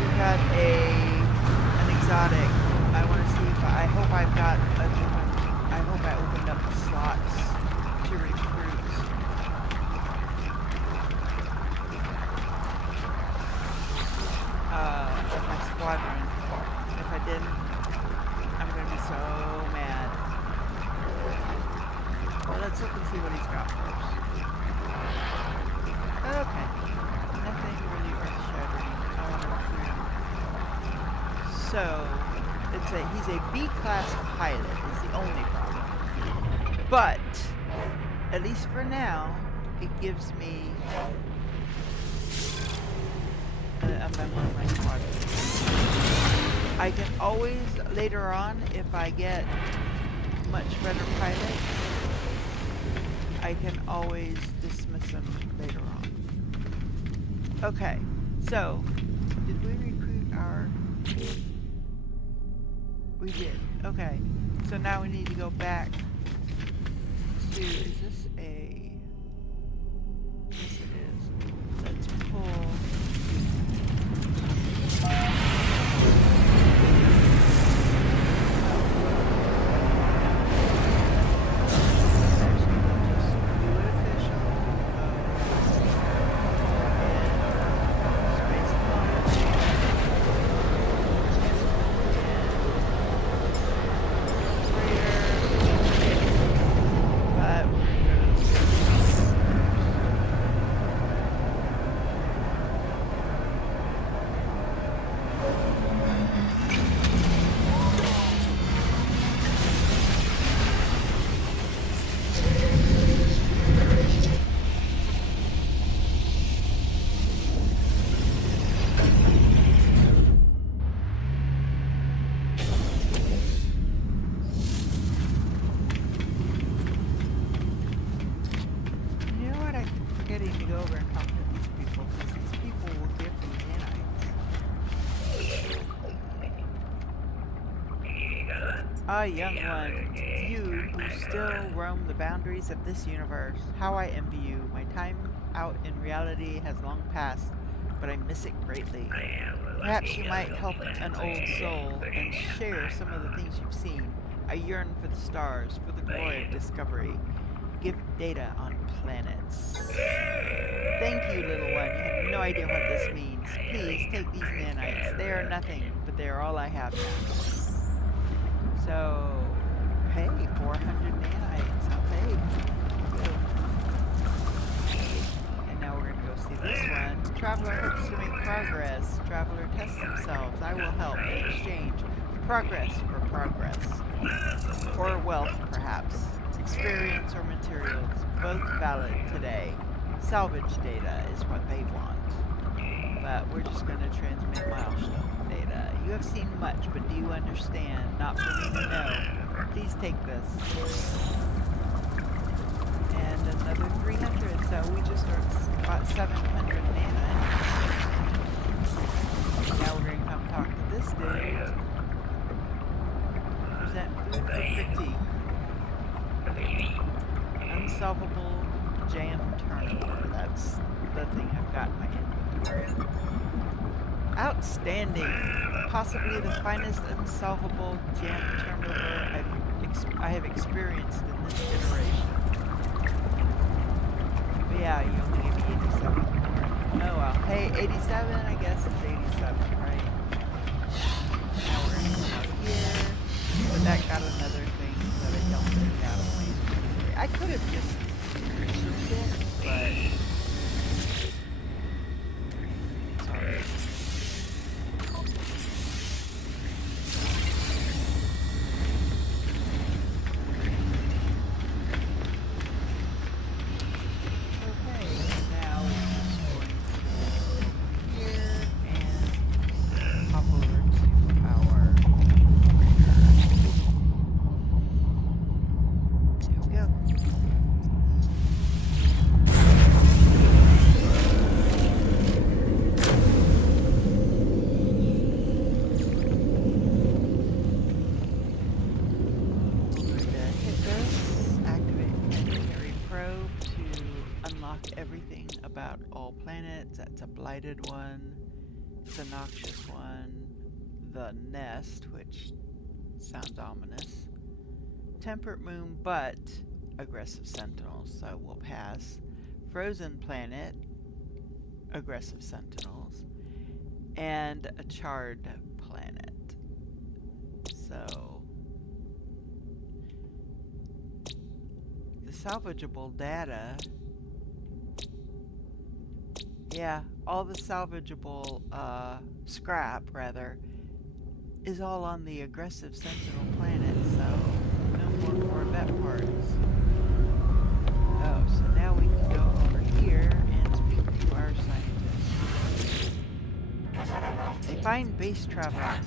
We've got an exotic. I want to see if I hope I've got a different. I hope I opened up the slots to recruit. My squadron. If I didn't, I'm gonna be so mad. Well, let's look and see what he's got first. Okay. Nothing really earth-shattering. I want to recruit him. So, he's a B-class pilot is the only problem. But, at least for now, it gives me a member of my squadron. I can always, later on, if I get much better pilot, I can always dismiss him later on. Okay, so, did we recruit our... We did, okay. So now we need to go back to, is this a... Yes it is. Let's pull... Ah, young one, you who still roam the boundaries of this universe, how I envy you. My time out in reality has long passed, but I miss it greatly. Perhaps you might help an old soul and share some of the things you've seen. I yearn for the stars, for the glory of discovery. Give data on planets. Thank you, little one. You have no idea what this means. Please take these nanites. They are nothing, but they are all I have now. So, hey, 400 nanites. Okay. Good. And now we're going to go see this one. Traveler hopes to make progress. Traveler tests themselves. I will help in exchange. Progress for progress. Or wealth, perhaps. Experience or materials. Both valid today. Salvage data is what they want. But we're just going to transmit milestone data. You have seen much, but do you understand? Not for me to know. Please take this. And another 300, so we just got 700 nanites. Now we're going to come talk to this dude. unsolvable jam turnover. That's the thing I've got in my inventory. Outstanding. Possibly the finest unsolvable jam turnover I have experienced in this iteration. But yeah, you only gave me 87 for it. Oh well. Hey, 87, I guess it's 87, right? Now we're gonna come up here. But that got another thing that I don't need out of my inventory. I could have just consumed it, but sorry. Okay, now we're just going to go here and hop over to our there we go. We're going to hit this, activate planetary probe to unlock everything about all planets. That's a blighted one, it's a noxious one, the nest, which sounds ominous, temperate moon, but aggressive sentinels, so we'll pass. Frozen planet, aggressive sentinels, and a charred planet. So the salvageable data, yeah, all the salvageable scrap rather is all on the aggressive sentinel planet, so no more Corvette parts. Oh, so now we can go over here and speak to our scientists. A fine base traveler,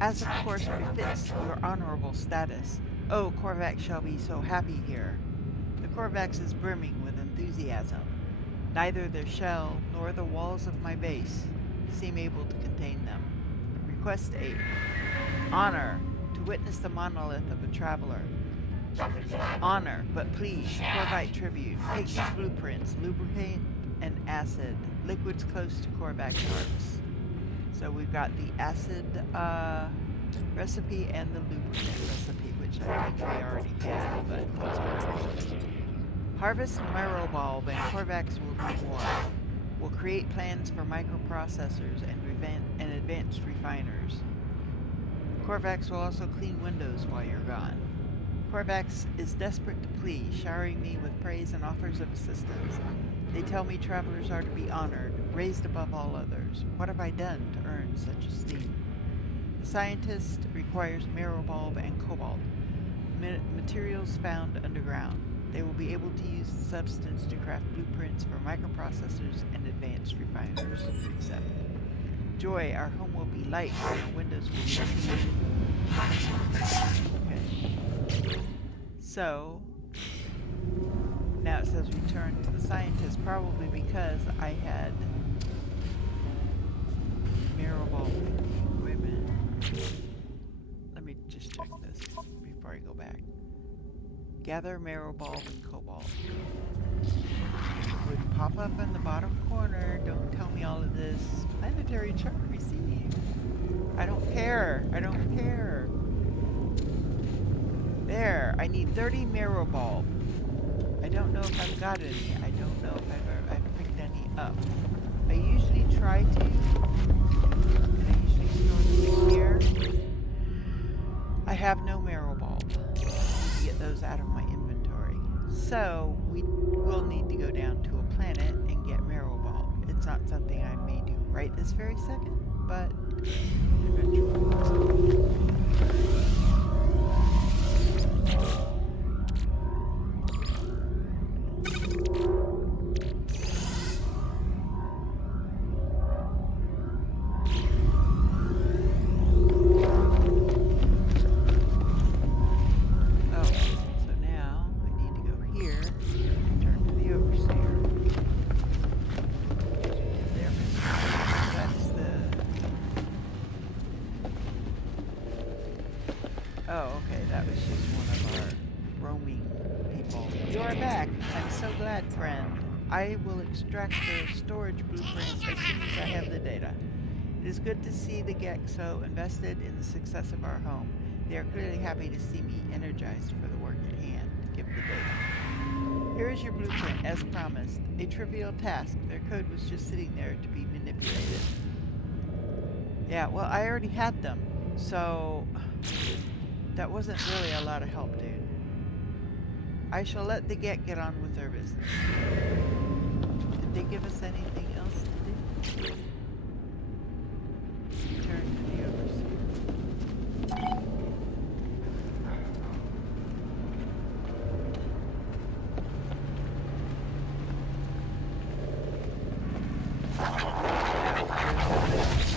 as of course befits your honorable status. Oh, Korvax shall be so happy here. The Korvax is brimming with enthusiasm. Neither their shell nor the walls of my base seem able to contain them. Request 8. Honor, to witness the monolith of a traveler. Honor, but please, Corvite tribute. Take these blueprints, lubricant and acid, liquids close to Korvax sharks. So we've got the acid recipe and the lubricant recipe, which I think we already had, but it's whatever. Harvest Marrowbulb and Korvax will do more. We'll create plans for microprocessors and advanced refiners. Korvax will also clean windows while you're gone. Korvax is desperate to please, showering me with praise and offers of assistance. They tell me travelers are to be honored, raised above all others. What have I done to earn such esteem? The scientist requires Marrowbulb and cobalt, materials found underground. They will be able to use the substance to craft blueprints for microprocessors and advanced refiners. Accept. Joy, our home will be light and our windows will be clean. Okay. So, now it says return to the scientist, probably because I had Marrowbulb equipment. Let me just check this before I go back. Gather Marrowbulb and cobalt. It would pop up in the bottom corner. Don't tell me all of this. Planetary chart received. I don't care. I don't care. There. I need 30 Marrowbulb. I don't know if I've got any. I don't know if I've picked any up. I usually try to. And I usually store them here. I have no Marrowbulb. Get those out of my inventory. So we will need to go down to a planet and get Marrowbulb. It's not something I may do right this very second, but eventually. are back. I'm so glad, friend. I will extract the storage blueprint as soon as I have the data. It is good to see the Gek so invested in the success of our home. They are clearly happy to see me energized for the work at hand. Give the data. Here is your blueprint, as promised. A trivial task. Their code was just sitting there to be manipulated. Yeah, well, I already had them, so that wasn't really a lot of help, dude. I shall let the get on with their business. Did they give us anything else to do? Return to the overseer.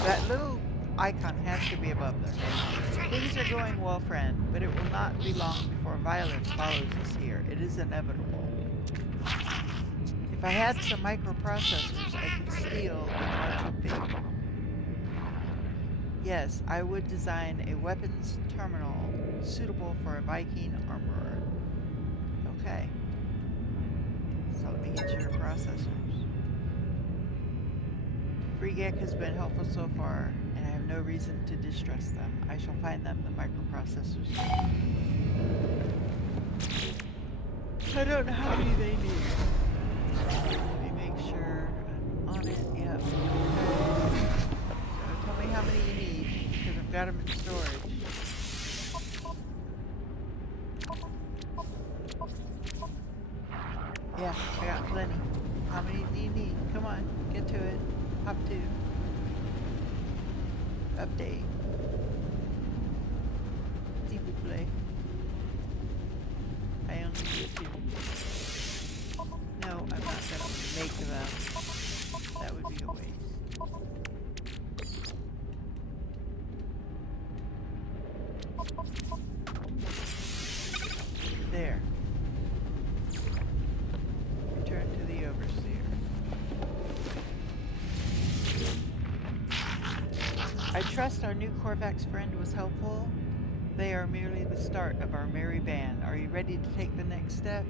That little icon has to be above them. Things are going well, friend, but it will not be long before violence follows us here. It is inevitable. If I had some microprocessors, I could steal and watch it. Yes, I would design a weapons terminal suitable for a Viking armorer. Okay. So let me get your processors. FreeGek has been helpful so far, and I have no reason to distrust them. I shall find them the microprocessors. I don't know how many they need. Let me make sure I'm on it. Yep. Okay. So tell me how many you need, because I've got them in storage. Yeah, I got plenty. How many do you need? Come on, get to it. Hop to. Update. S'il vous plaît. I only need 2. No, I'm not gonna make them. That would be a waste. There. Return to the overseer. I trust our new Korvax friend was helpful. They are merely the start of our merry band. Are you ready to take the next step?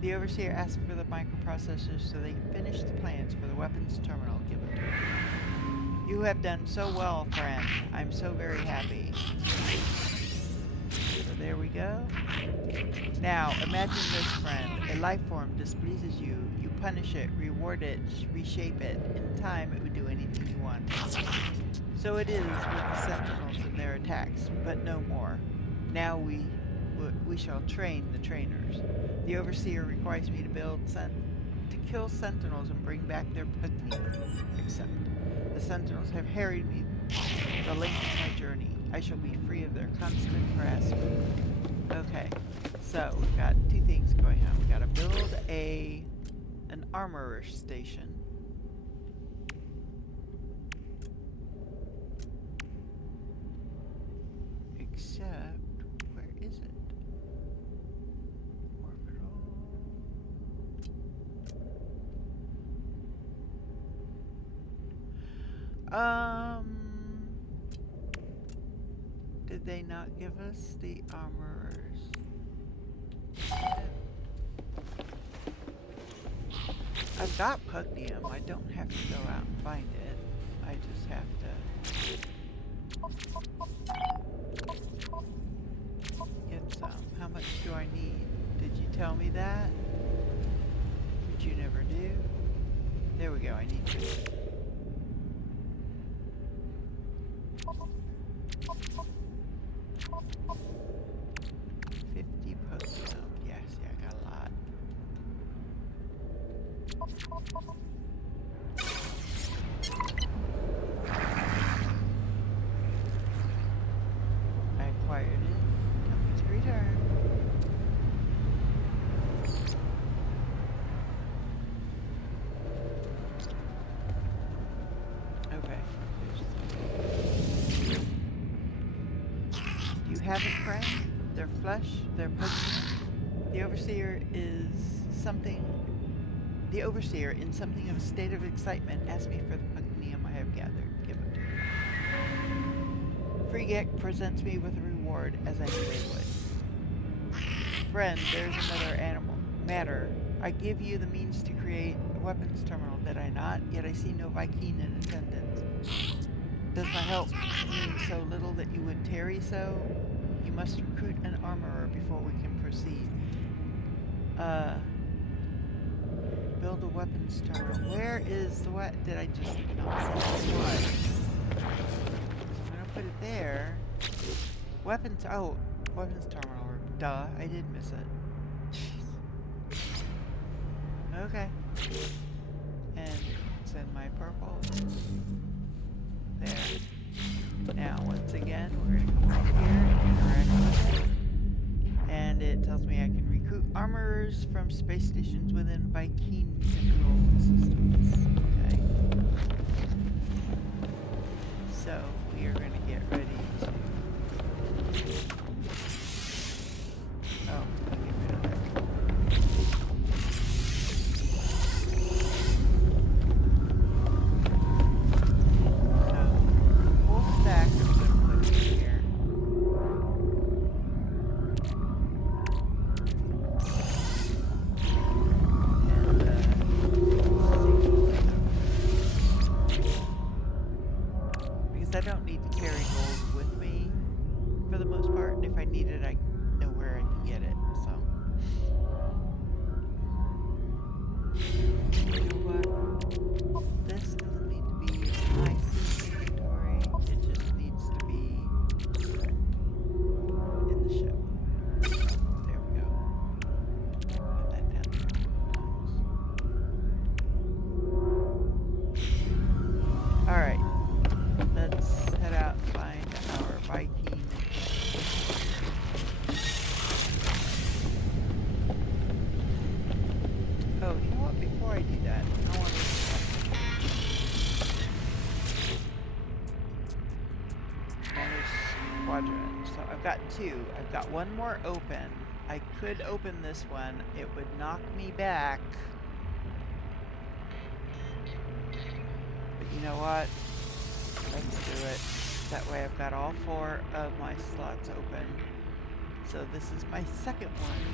The overseer asked for the microprocessors so they can finish the plans for the weapons terminal given to him. You have done so well, friend. I'm so very happy. So there we go. Now, imagine this, friend. A life form displeases you. You punish it, reward it, reshape it. In time, it would do anything you want. So it is with the Sentinels and their attacks, but no more. Now we shall train the trainers. The Overseer requires me to kill Sentinels and bring back their Pugni. Except the Sentinels have harried me the length of my journey. I shall be free of their constant harassment. Okay, so we've got 2 things going on. We gotta build an armorer station. Except, where is it? Orbital. Did they not give us the armorers? I've got Pugnium. I don't have to go out and find it. I just have to get some. How much do I need? Did you tell me that? But you never do. There we go. I need 2. 50 Pugnium. Yes, yeah, I got a lot. I acquired it. Coming to return. Okay. Do you have it, friend? Their flesh, their Pugnium? The Overseer is something... The Overseer, in something of a state of excitement, asked me for the Pugnium I have gathered. Give it to me. FreeGek presents me with a reward, as I knew they would. Friend, there's another animal. Matter. I give you the means to create a weapons terminal, did I not? Yet I see no Vy'keen in attendance. Does my help mean so little that you would tarry so? You must recruit an armorer before we can proceed. Build a weapons terminal. Where is the what? Did I just not see the one? I'm gonna put it there. Weapons. Oh, weapons terminal. Duh, I did miss it. Jeez. Okay. And send my purple. There. Now, once again, we're gonna come up here and interact with it. And it tells me I can recruit armorers from space stations within Vy'keen control systems. Okay. So we are going to get ready to. Oh, let me get rid of that. So full stack I'm going to put in here. Because I don't need to carry gold with me for the most part, and if I need it, I know where I can get it. So, you know what? This doesn't need to be in my system inventory. It just needs to be in the ship. There we go. Put that down there a couple times. All right. Let's head out and find our Vy'keen. Oh, you know what? Before I do that, I want to manage quadrant. So I've got two. I've got one more open. I could open this one. It would knock me back. But you know what? Let's do it. That way I've got all 4 of my slots open. So this is my second one.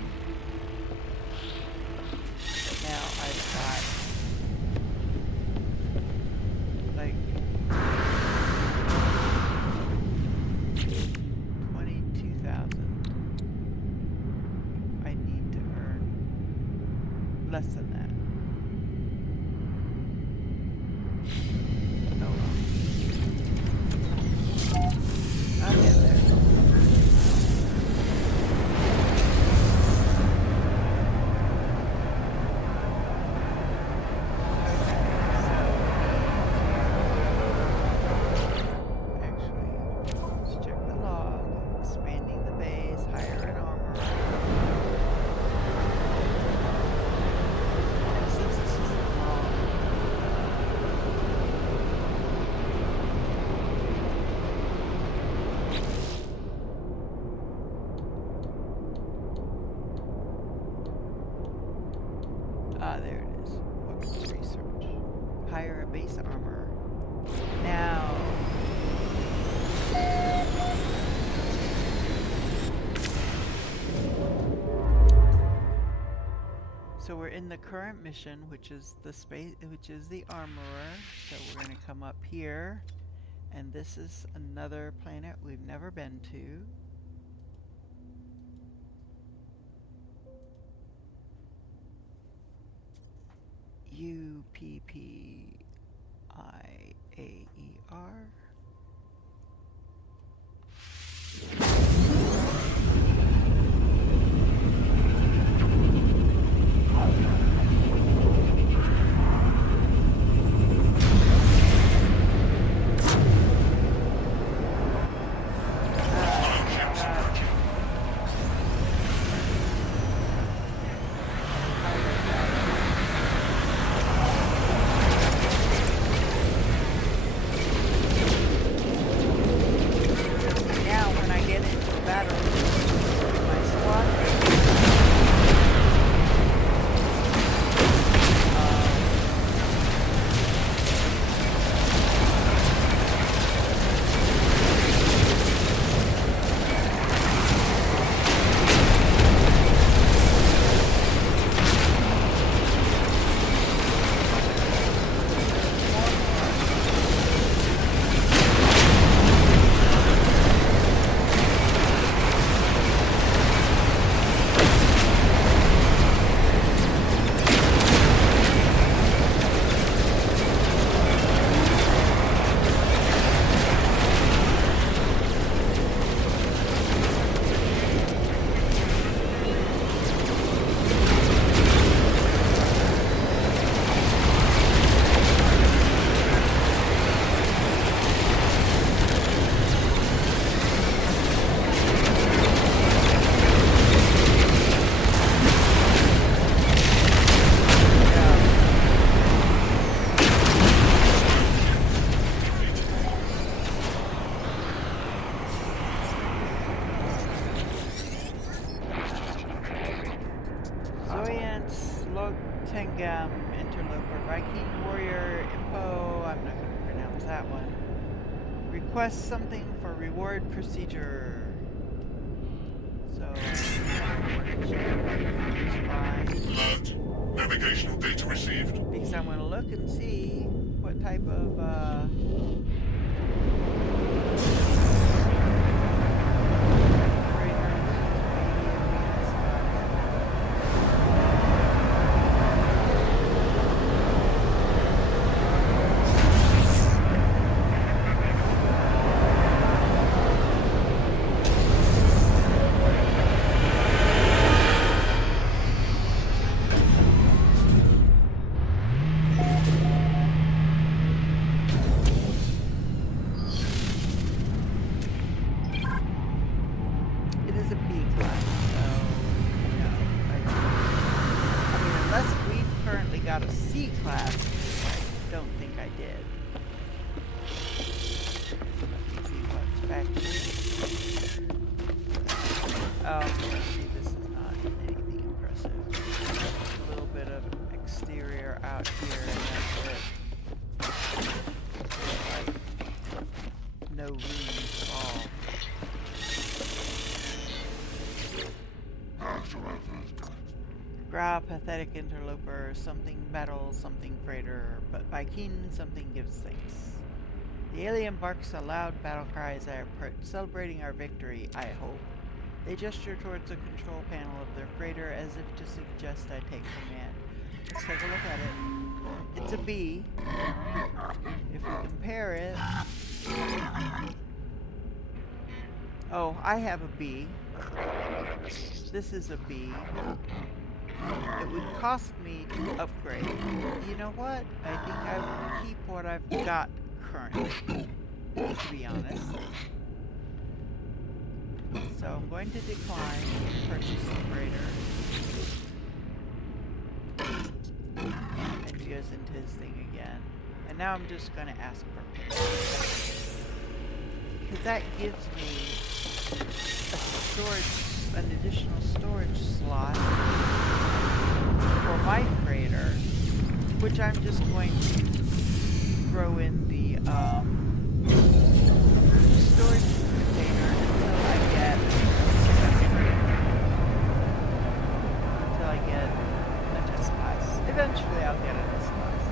But now I've got like 22,000. I need to earn less than that. Oh well. I'll get there. There it is. Weapons research. Hire a base armor. Now. So we're in the current mission, which is the armorer. So we're going to come up here, and this is another planet we've never been to. UPPIAER. Tengam, Interloper, Viking Warrior, Impo, I'm not going to pronounce that one. Request something for reward procedure. So, Alert. Navigational data received. because I'm going to look and see what type of, got a C class, I don't think I did. Let me see what's back here. See, this is not anything impressive. A little bit of exterior out here, and that's it. Like, no rooms at all. Gra, pathetic interloper, something metal, something freighter, but by Keen, something gives thanks. The alien barks a loud battle cry as I approach, celebrating our victory, I hope. They gesture towards the control panel of their freighter as if to suggest I take command. Let's take a look at it. It's a B. If we compare it... Oh, I have a B. This is a B. It would cost me to upgrade. You know what? I think I will keep what I've got currently, to be honest. So I'm going to decline purchase the freighter. And he goes into his thing again. And now I'm just going to ask for payment. Because that gives me a storage, an additional storage slot for my freighter, which I'm just going to throw in the storage container until I get a test class. Eventually I'll get a test class.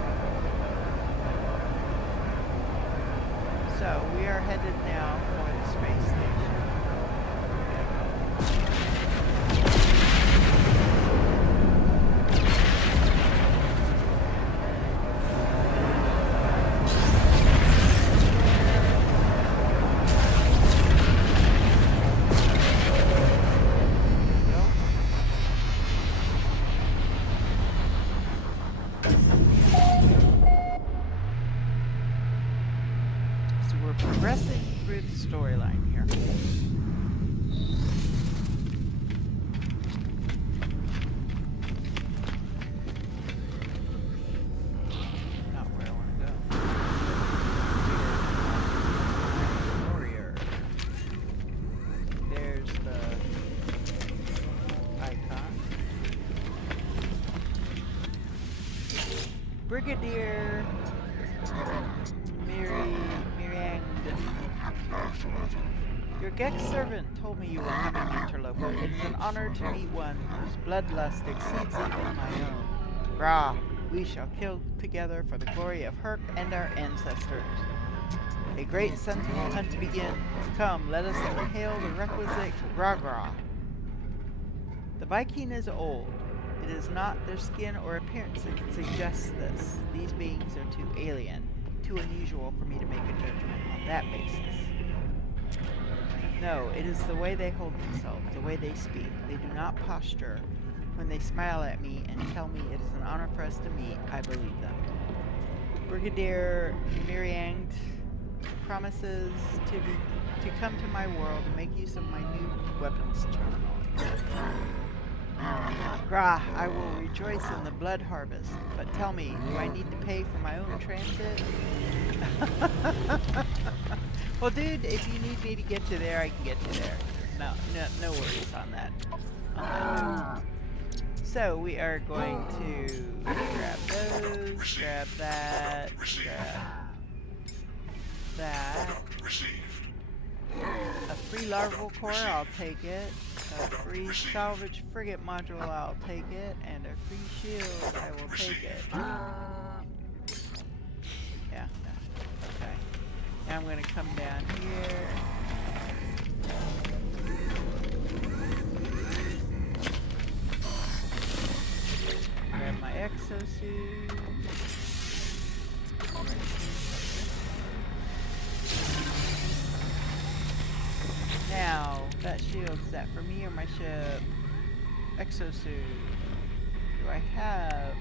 So we are headed now for the space station. Progressing through the storyline here. Not where I want to go. Warrior. There's the icon. Brigadier Your Gex servant told me you were coming, interloper. It is an honor to meet one whose bloodlust exceeds even my own. Gra, we shall kill together for the glory of Herc and our ancestors. A great sentinel hunt begins. Come, let us inhale the requisite gra-gra. The Viking is old. It is not their skin or appearance that can suggest this. These beings are too alien, too unusual for me to make a judgment on that basis. No, it is the way they hold themselves, the way they speak. They do not posture. When they smile at me and tell me it is an honor for us to meet, I believe them. Brigadier Miriangd promises to come to my world and make use of my new weapons terminal. Gra, I will rejoice in the blood harvest, but tell me, do I need to pay for my own transit? Well, dude, if you need me to get you there, I can get you there. No worries on that. So we are going to grab those, grab that, grab that. Received. A free larval core, I'll take it. A free salvage frigate module, I'll take it. And a free shield, I will take it. Yeah, okay. Now I'm going to come down here. Grab my exosuit. Now, that shield's that for me or my ship? Exosuit. Do I have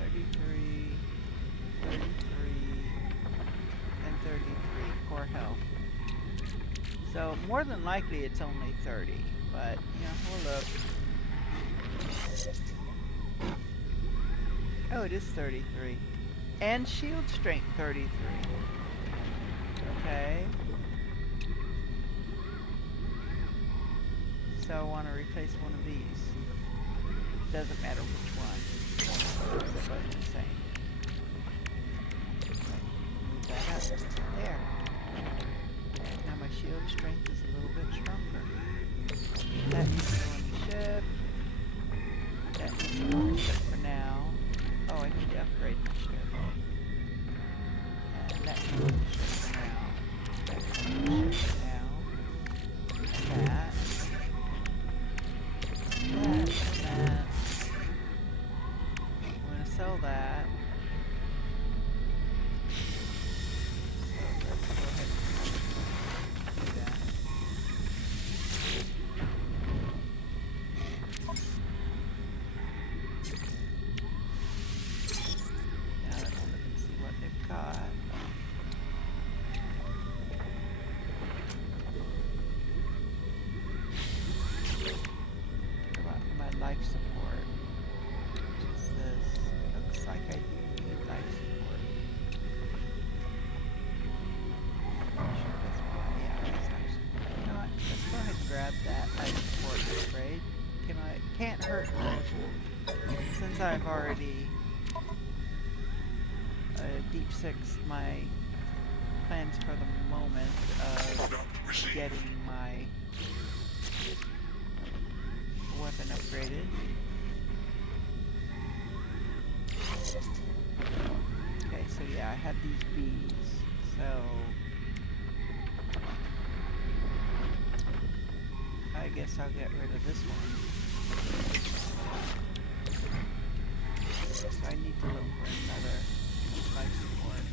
33, 33, and 33 core health? So more than likely it's only 30, but you know, we'll look. Oh, it is 33. And shield strength 33. Okay. So I want to replace one of these. Doesn't matter which one. They're both the same. Move that up. There. Now my shield strength is a little bit stronger. That needs to go on the ship. That needs to go on the ship for now. Oh, I need to upgrade my ship. And that can go on the ship for now. That can go on the ship for now. That. That. I'm going to sell that. So let's go ahead and do that. Now let's look and see what they've got. What about my life support? Which is this? Looks like I do need life support. Pretty sure that's why. Yeah, that's life support. You know what? Let's go ahead and grab that life support upgrade. Can't hurt since I've already deep sixed my plans for the moment of getting my weapon upgraded. Okay, so yeah, I have these bees, so I guess I'll get rid of this one. So I need to look for another life support.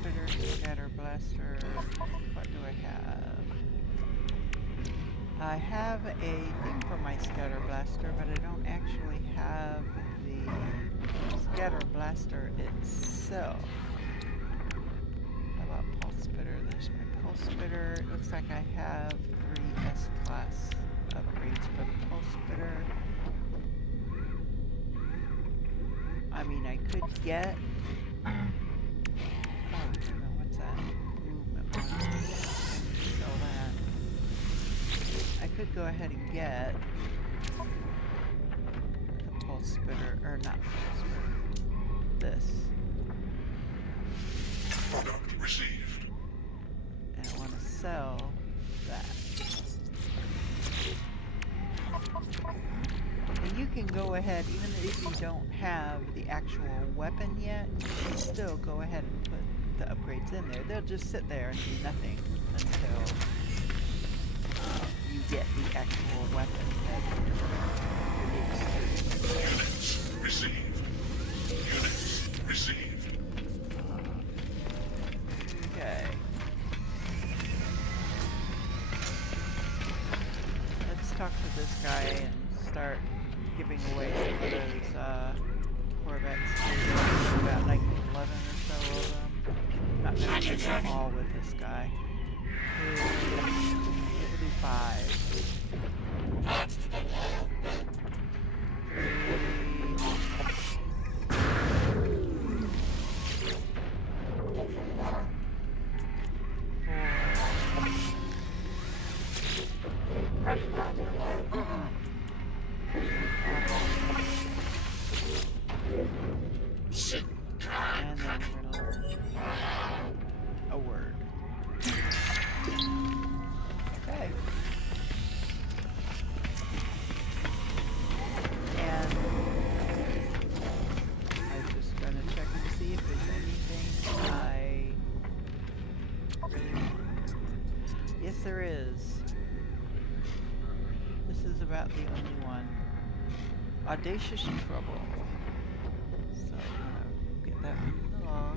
Spitter, scatter blaster. What do I have? I have a thing for my scatter blaster, but I don't actually have the scatter blaster itself. How about pulse spitter? There's my pulse spitter. It looks like I have 3 S-class upgrades for the pulse spitter. I mean, I could get... Oh, no, what's that? Movement one. Sell that. I could go ahead and get the pulse spitter, or not pulse spitter, this. Product received. And I want to sell that. And you can go ahead, even if you don't have the actual weapon yet, you can still go ahead and put the upgrades in there. They'll just sit there and do nothing until you get the actual weapon that you're used to. Units received. Units received. Okay. Let's talk to this guy and start giving away some of those Corvettes. There's about like 11 or so of them. Not gonna do them all with this guy. We'll do 5. 3 Yes, there is. This is about the only one. Audacious trouble. So I'm gonna get that from the log.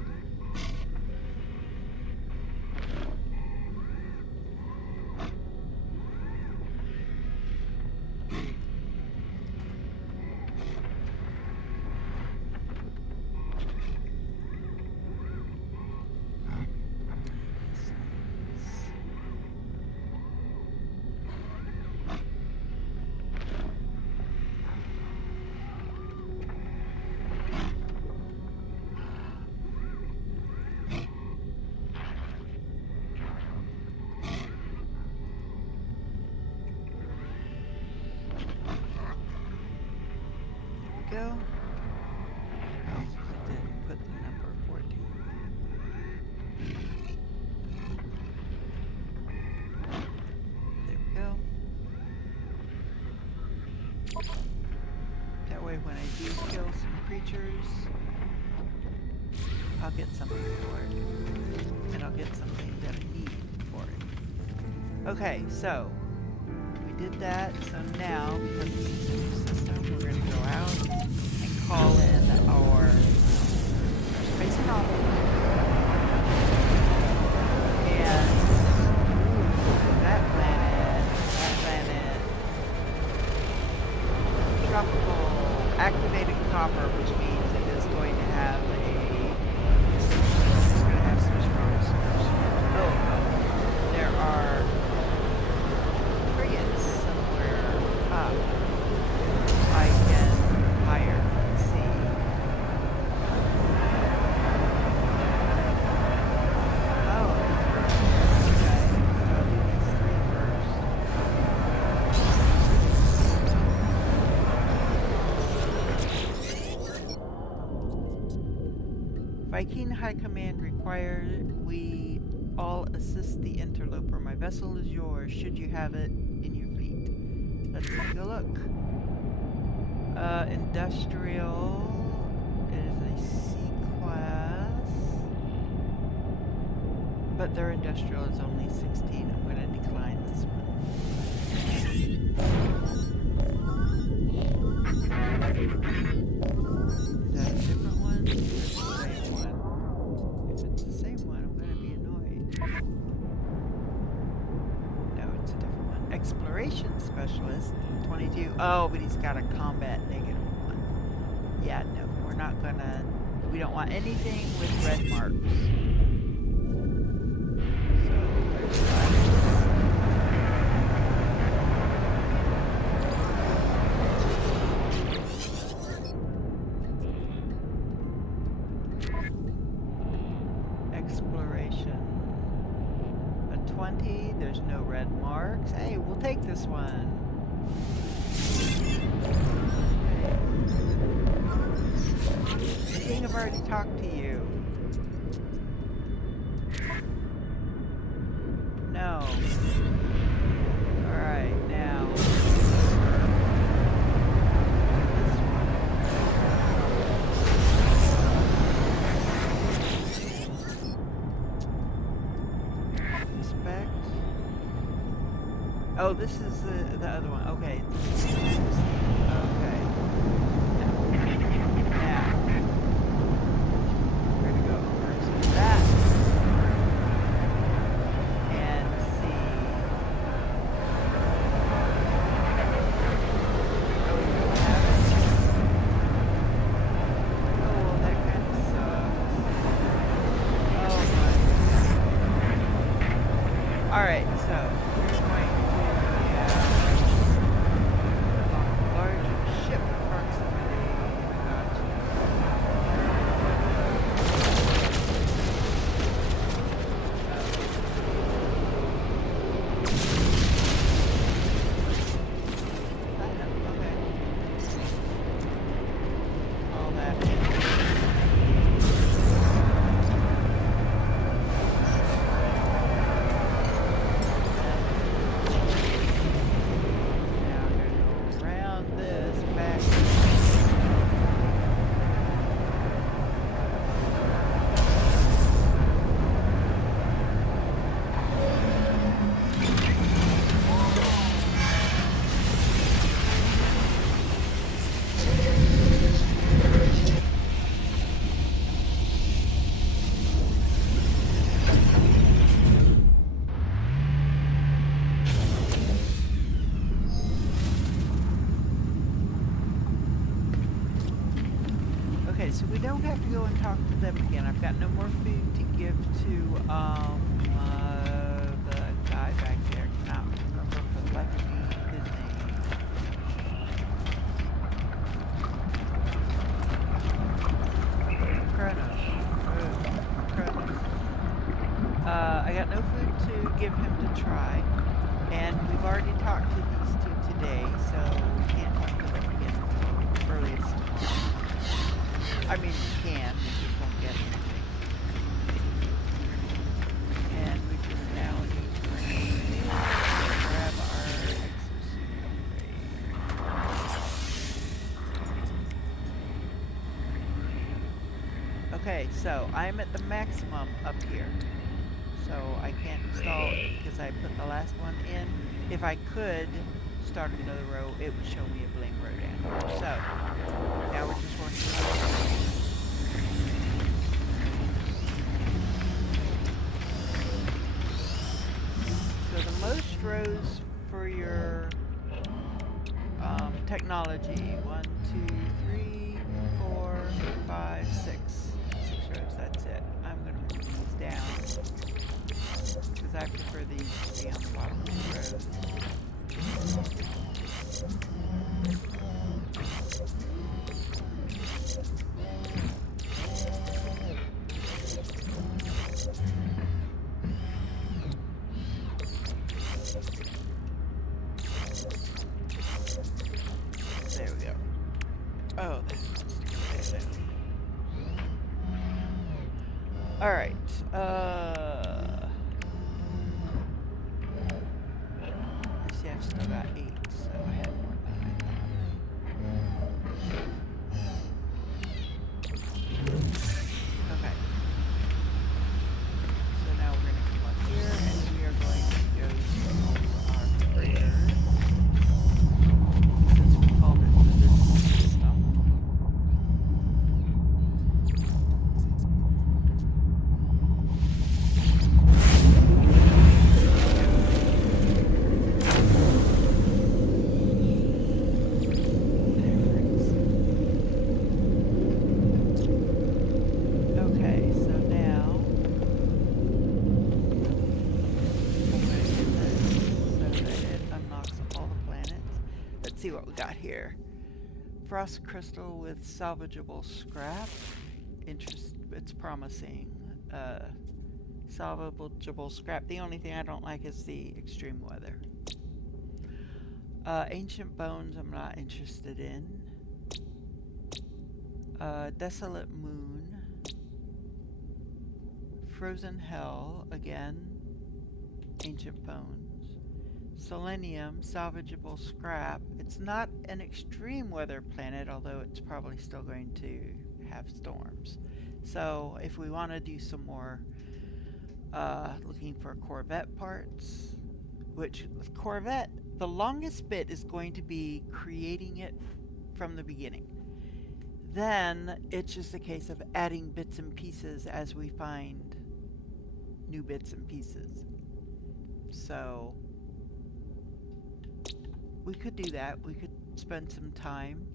Go. Oh, I didn't put the number 14. There we go. That way when I do kill some creatures, I'll get something for it. And I'll get something that I need for it. Okay, so we did that. So now, because this is a new system, we're going to go out and call in our Space Anomaly. And that planet, tropical activated copper, which means it is going to have some strong source. Oh, there are frigates somewhere up. I can hire. Let's see. Oh, okay. I'll do these three first. Viking High Command required we all assist the interloper. My vessel is yours, should you have it in your fleet. Let's take a look. Industrial. It is a C-class. But their industrial is only 16. I'm going to decline this one. Is that a different one? Or is it the same one? If it's the same one, I'm going to be annoyed. No, it's a different one. Exploration specialist, 22. Oh, but he's got a combat -1. Yeah, no, we're not going to... We don't want anything with red marks. Exploration. A 20, there's no red marks. Hey, we'll take this one. Okay. King, I've already talked to you. No. Alright, now. Oh, this is the other one. Okay. Okay. Now. Where to go? Where's that? And see. Oh, we don't have it. Oh, well, that kind of sucks. Oh, my. Alright, so we're going to large ship proximity. Gotcha. Okay. All that. so we don't have to go and talk to them again. I've got no more food to give to the guy back there. Cannot remember for the life of me his name. Kronos. Kronos. I got no food to give him to try, and we've already talked to these two today, so we can't talk to them again until earliest tomorrow. I mean, we can, we just won't get anything. And we just now need to grab our exosuit upgrade. Okay, so I'm at the maximum up here. So I can't install it because I put the last one in. If I could start another row, it would show me a bling row down. So now we're just working on it. So the most rows for your technology, 1, 2, 3, 4, 5, 6. 6 rows, that's it. I'm going to move these down, because I prefer these to be on the bottom of the rows. There we go. Oh, that wants to go there. Alright, let's see, I've still got 8, so I had more than I thought. Okay. So now we're going to come up here, and we are going to go to our freighter, since we called it the business system. See what we got here. Frost crystal with salvageable scrap. It's promising. Salvageable scrap. The only thing I don't like is the extreme weather. Ancient bones I'm not interested in. Desolate moon. Frozen hell again. Ancient bones. Selenium, salvageable scrap. It's not an extreme weather planet, although it's probably still going to have storms. So if we want to do some more looking for Corvette parts, which Corvette, the longest bit is going to be creating it from the beginning. Then it's just a case of adding bits and pieces as we find new bits and pieces. So we could do that. We could spend some time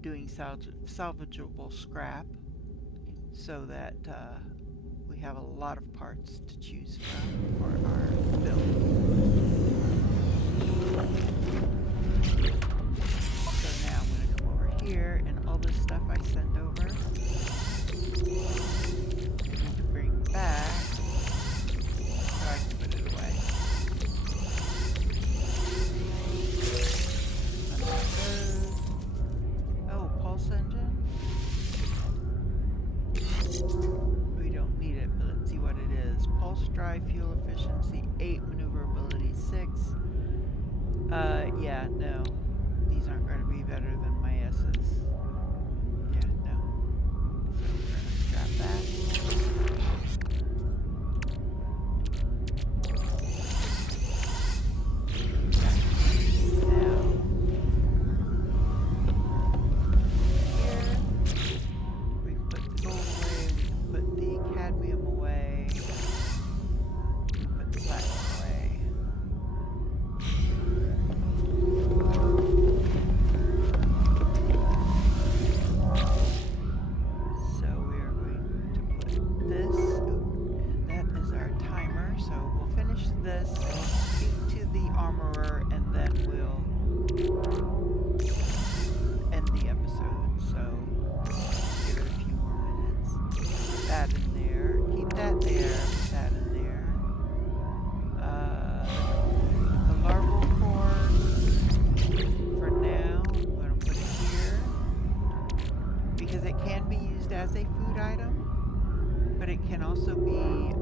doing salvageable scrap so that we have a lot of parts to choose from for our build. So now I'm going to come over here, and all this stuff I send over, I need to bring back so I can put it away. Oh, pulse engine? We don't need it, but let's see what it is. Pulse drive, fuel efficiency 8, maneuverability 6. Yeah, no. These aren't going to be better than my S's. Yeah, no. So we're going to scrap that. finish this and speak to the armorer, and then we'll end the episode. So give it a few more minutes. Put that in there. Keep that there. Put that in there. The larval core, for now, I'm going to put it here because it can be used as a food item, but it can also be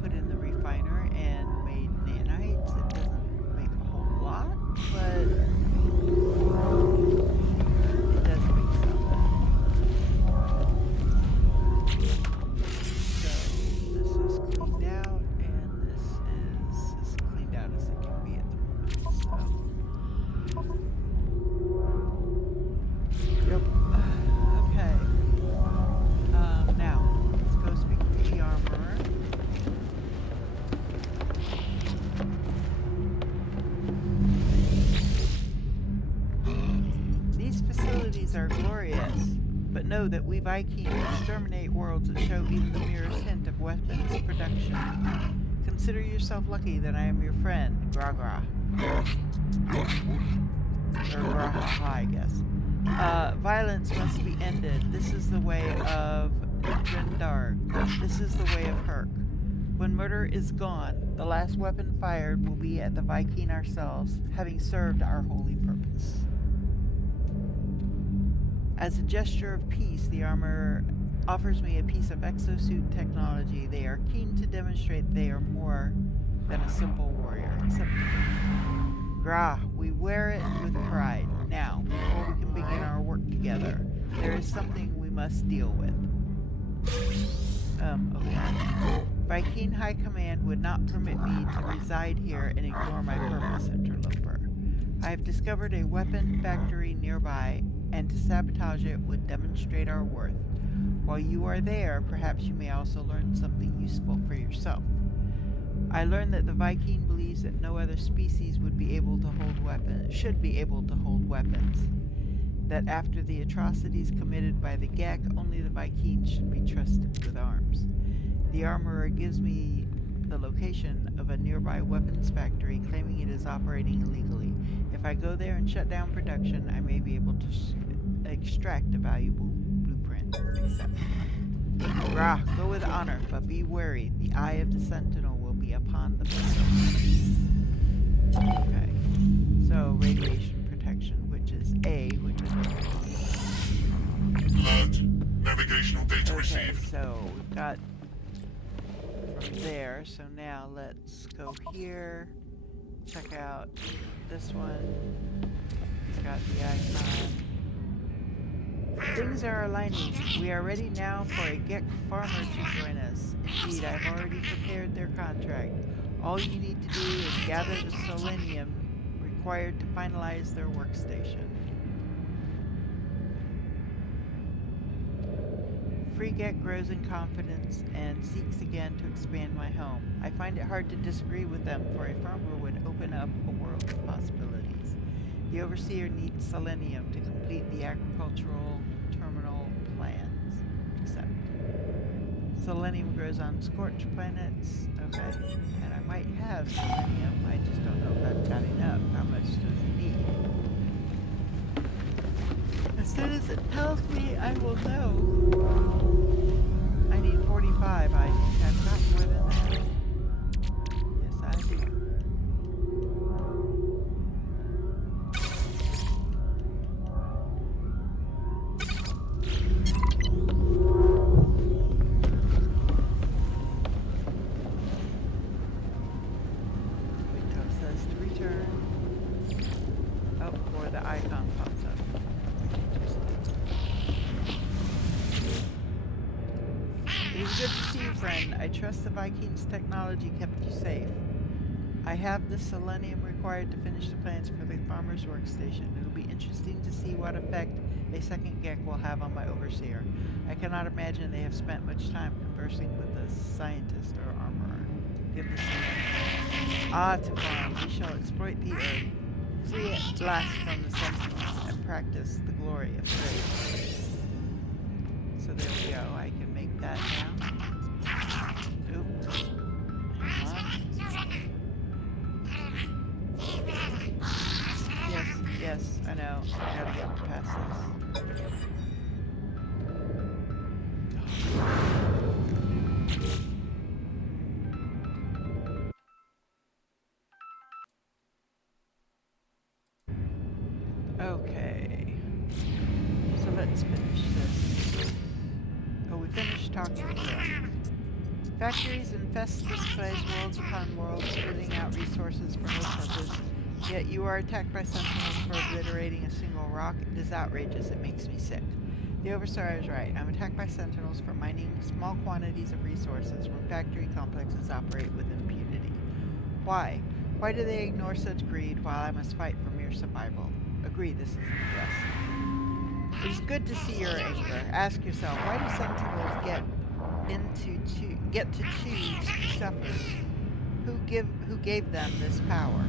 put in the refiner and made nanites. It doesn't make a whole lot, but it does make some. So this is cleaned out, and this is as cleaned out as it can be at the moment. Yep. Okay. Now, let's go speak to the armorer. These facilities are glorious, but know that we Vikings exterminate worlds that show even the merest hint of weapons production. Consider yourself lucky that I am your friend, Gra. Or Graha, I guess. Violence must be ended. This is the way of Drendarg. This is the way of Herc. When murder is gone, the last weapon fired will be at the Viking ourselves, having served our holy purpose. As a gesture of peace, the armor offers me a piece of exosuit technology. They are keen to demonstrate they are more than a simple warrior. Except Gra, we wear it with pride. Now, before we can begin our work together, there is something we must deal with. Okay. Viking High Command would not permit me to reside here and ignore my purpose, interloper. I have discovered a weapon factory nearby, and to sabotage it would demonstrate our worth. While you are there, perhaps you may also learn something useful for yourself. I learned that the Viking believes that no other species would be able to hold weapons, should be able to hold weapons. That after the atrocities committed by the Gek, only the Vikings should be trusted with arms. The armorer gives me the location of a nearby weapons factory, claiming it is operating illegally. If I go there and shut down production, I may be able to extract a valuable blueprint. Accept. Rah, go with honor, but be wary. The eye of the Sentinel will be upon the vessel. Okay. So, radiation protection, which is A, which is Alert. Navigational data okay, received. so we've got from there. So now let's go here. Check out this one. It's got the icon. Things are aligning. We are ready now for a Gek farmer to join us. Indeed, I've already prepared their contract. All you need to do is gather the selenium required to finalize their workstation. Free Gek grows in confidence and seeks again to expand my home. I find it hard to disagree with them, for a farmer would open up a world of possibilities. The overseer needs selenium to complete the agricultural terminal plans. Except selenium grows on scorched planets. Okay, and I might have selenium. I just don't know if I've got enough. How much does it need? As soon as it tells me, I will know. I need 45. I think I've got more than that. Yes, I do. Wait till it says to return. Oh, or the icon pops up. It is good to see you, friend. I trust the Vikings' technology kept you safe. I have the selenium required to finish the plans for the farmer's workstation. It'll be interesting to see what effect a second Gek will have on my overseer. I cannot imagine they have spent much time conversing with a scientist or armorer. Give the selenium. Ah, to farm. We shall exploit the earth, free at last from the sentinels, and practice the glory of trade. So there we go. I can make that now. Oop. Hang on. I gotta get past this. Okay. So let's finish this. Oh, we finished talking to them. Factories infest this place, worlds upon worlds, spitting out resources for no purpose. Yet you are attacked by sentinels for obliterating a single rock. It is outrageous. It makes me sick. The Overseer is right. I'm attacked by sentinels for mining small quantities of resources when factory complexes operate with impunity. Why? Why do they ignore such greed while I must fight for mere survival? Agree, this isn't just. It is good to see your anger. Ask yourself, why do sentinels get to choose who suffers? Who gave them this power?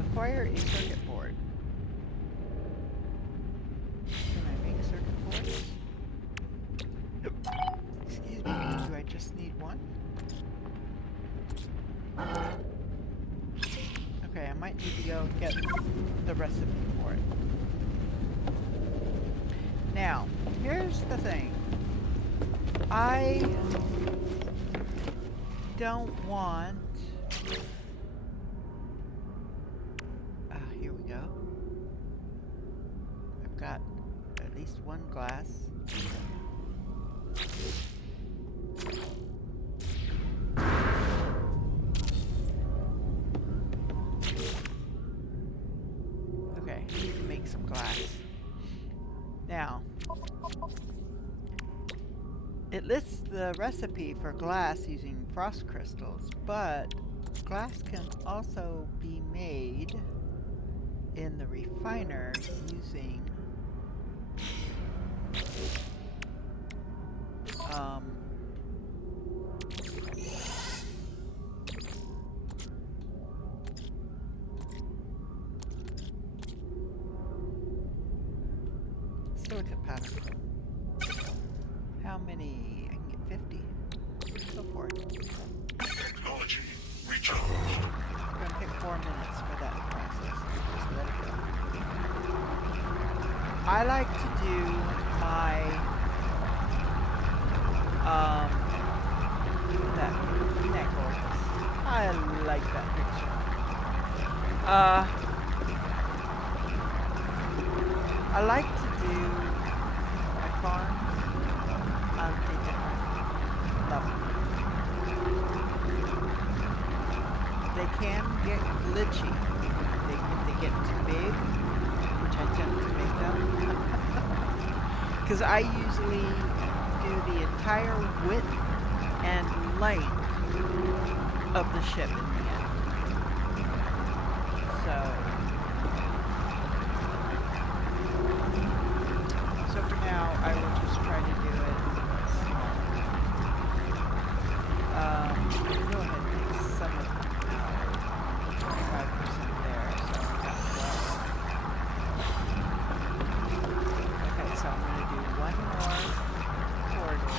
Acquire a circuit board. Can I make circuit boards? Excuse me, do I just need one? Okay, I might need to go get the recipe for it. Now, here's the thing. I don't want... here we go. I've got at least one glass. Okay, I need to make some glass. Now, it lists the recipe for glass using frost crystals, but glass can also be made in the refiner using silicate powder. How many? I can get 50. Go for it. Technology recharged. It's going to take 4 minutes for that process. Just let it go. I like to do my that isn't that gorgeous? I like that picture. I like to do my farms on a different level. They can get glitchy if they get too big, which I tend to make them. Because I usually do the entire width and length of the ship in the end. So for now, I will just try to do it small. Go ahead and make some of them now. 25% there, so I've got 12. Okay, so I'm going to do one more corridor.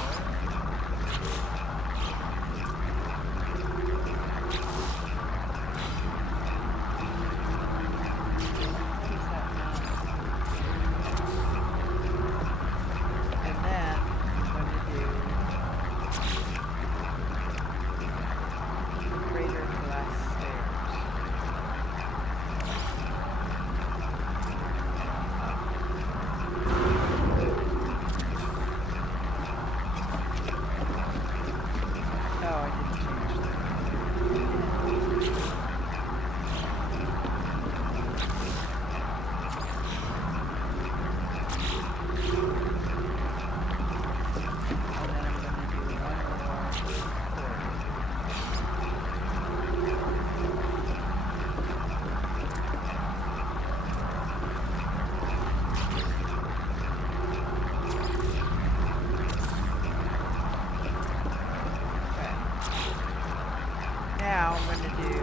Now I'm going to do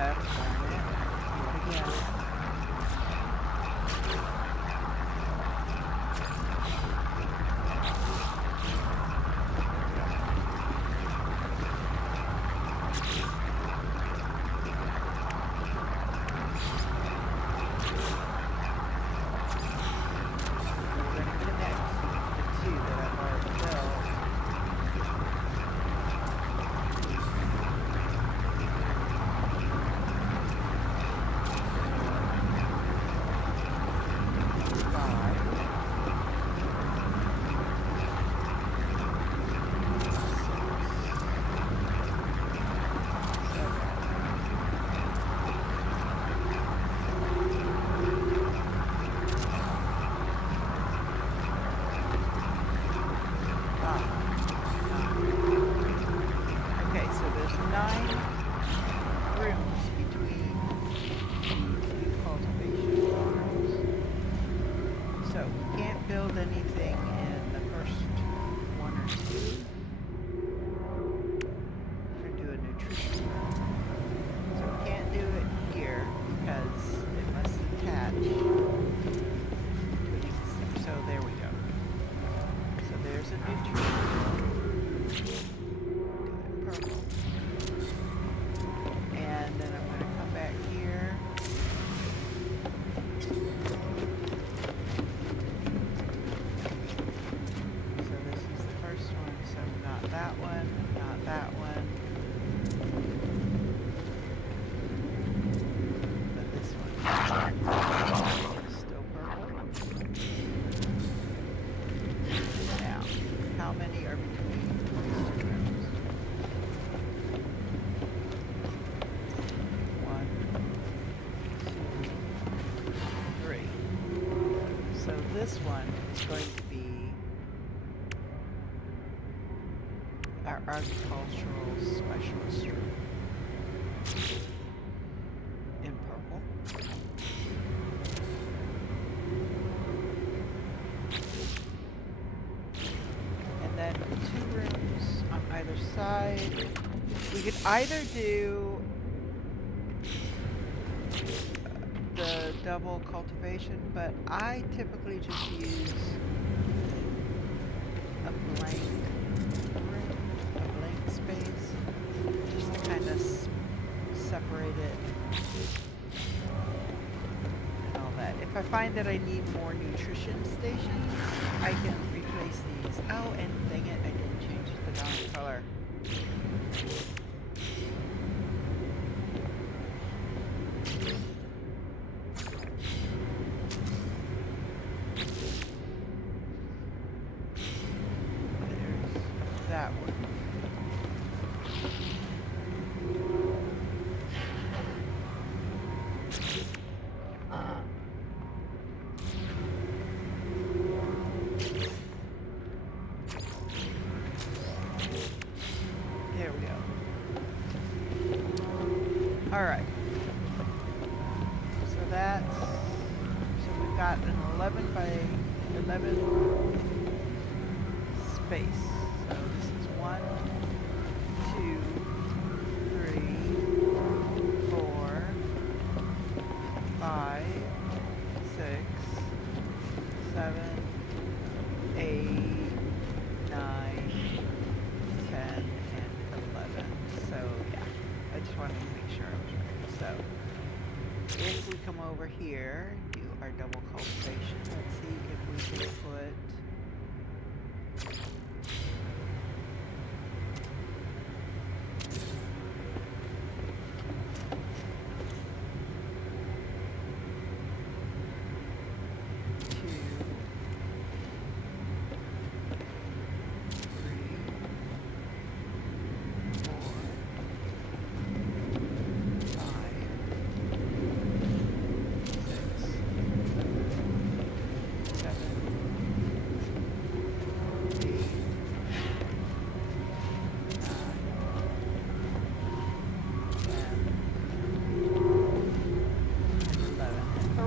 step. Darn it. Do it again. This one is going to be our agricultural specialist room in purple. And then 2 rooms on either side. We could either do the double cultivation, but I typically just use a blank room, a blank space, just to kind of separate it and all that. If I find that I need more nutrition stations, I can replace these. Oh, and dang it, I didn't change the darn color. That one. There we go. All right. So we've got an 11 by 11 space. So this is 1, 2, 3, 4, 5, 6, 7, 8, 9, 10, and 11. So yeah, I just wanted to make sure I was right. So if we come over here, do our double cultivation, let's see if we can put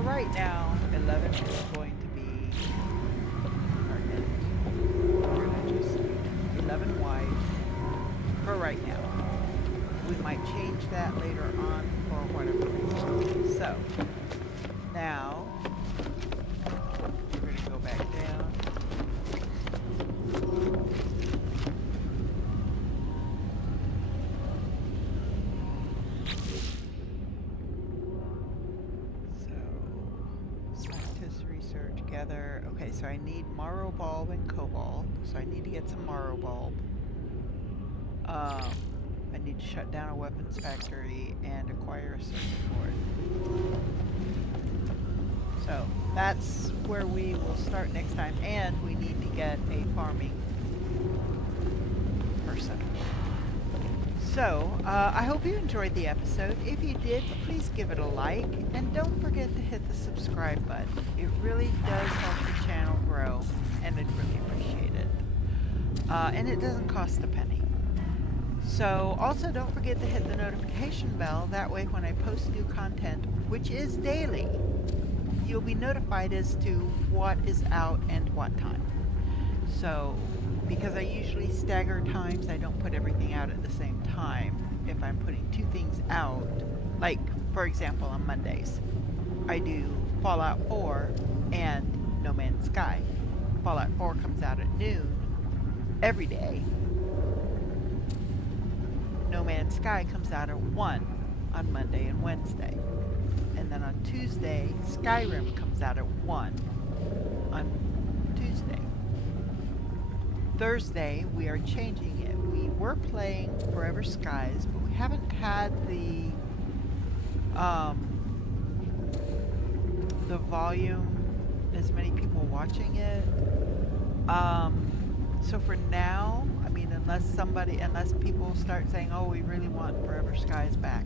right now, 11 is going to be our net. We're going to just leave 11 wide for right now. we might change that later on for whatever reason. So, now, we're going to go back down. Research, gather. Okay, so I need Marrow Bulb and Cobalt. So I need to get some Marrow Bulb. I need to shut down a weapons factory and acquire a circuit board. So that's where we will start next time, and we need to get a farming person. So, I hope you enjoyed the episode. If you did, please give it a like, and don't forget to hit the subscribe button. It really does help the channel grow, and I'd really appreciate it. And it doesn't cost a penny. So, also don't forget to hit the notification bell. That way, when I post new content, which is daily, you'll be notified as to what is out and what time. So, because I usually stagger times, I don't put everything out at the same time. If I'm putting two things out, like, for example, on Mondays, I do Fallout 4 and No Man's Sky. Fallout 4 comes out at noon every day. No Man's Sky comes out at 1 on Monday and Wednesday. And then on Tuesday, Skyrim comes out at 1 on Tuesday. Thursday, we are changing it. We were playing Forever Skies, but we haven't had the volume, as many people watching it. So for now, I mean, unless people start saying, oh, we really want Forever Skies back,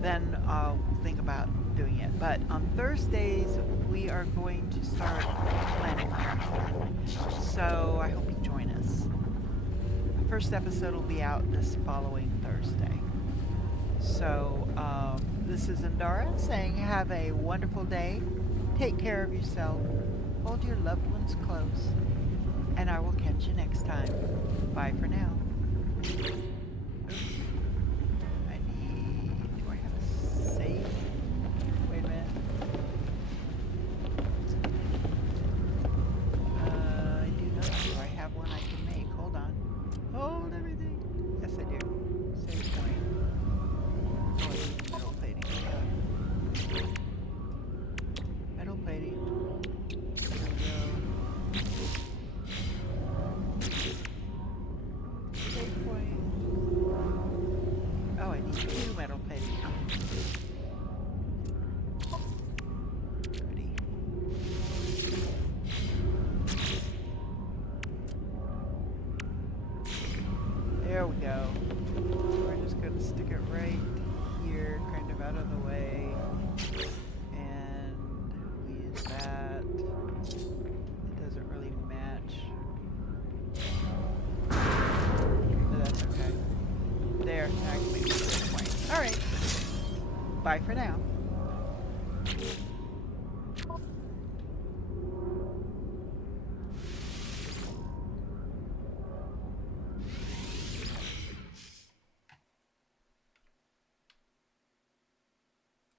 then I'll think about doing it. But on Thursdays, we are going to start planning that. So I hope you join us. The first episode will be out this following Thursday. So this is Indara saying have a wonderful day. Take care of yourself. Hold your loved ones close. And I will catch you next time. Bye for now. Do I have a save? Wait a minute. I do not. Do I have one I can make? Hold on. Hold everything. Yes, I do. Save point. Oh, I need metal plating. Metal plating. There we go. Save point. Oh, I need 2 metal plating. Ready. There we go. We're just going to stick it right here, kind of out of the way. And we use that. It doesn't really match. But that's okay. There, now I can make it 6 points. Alright. Bye for now.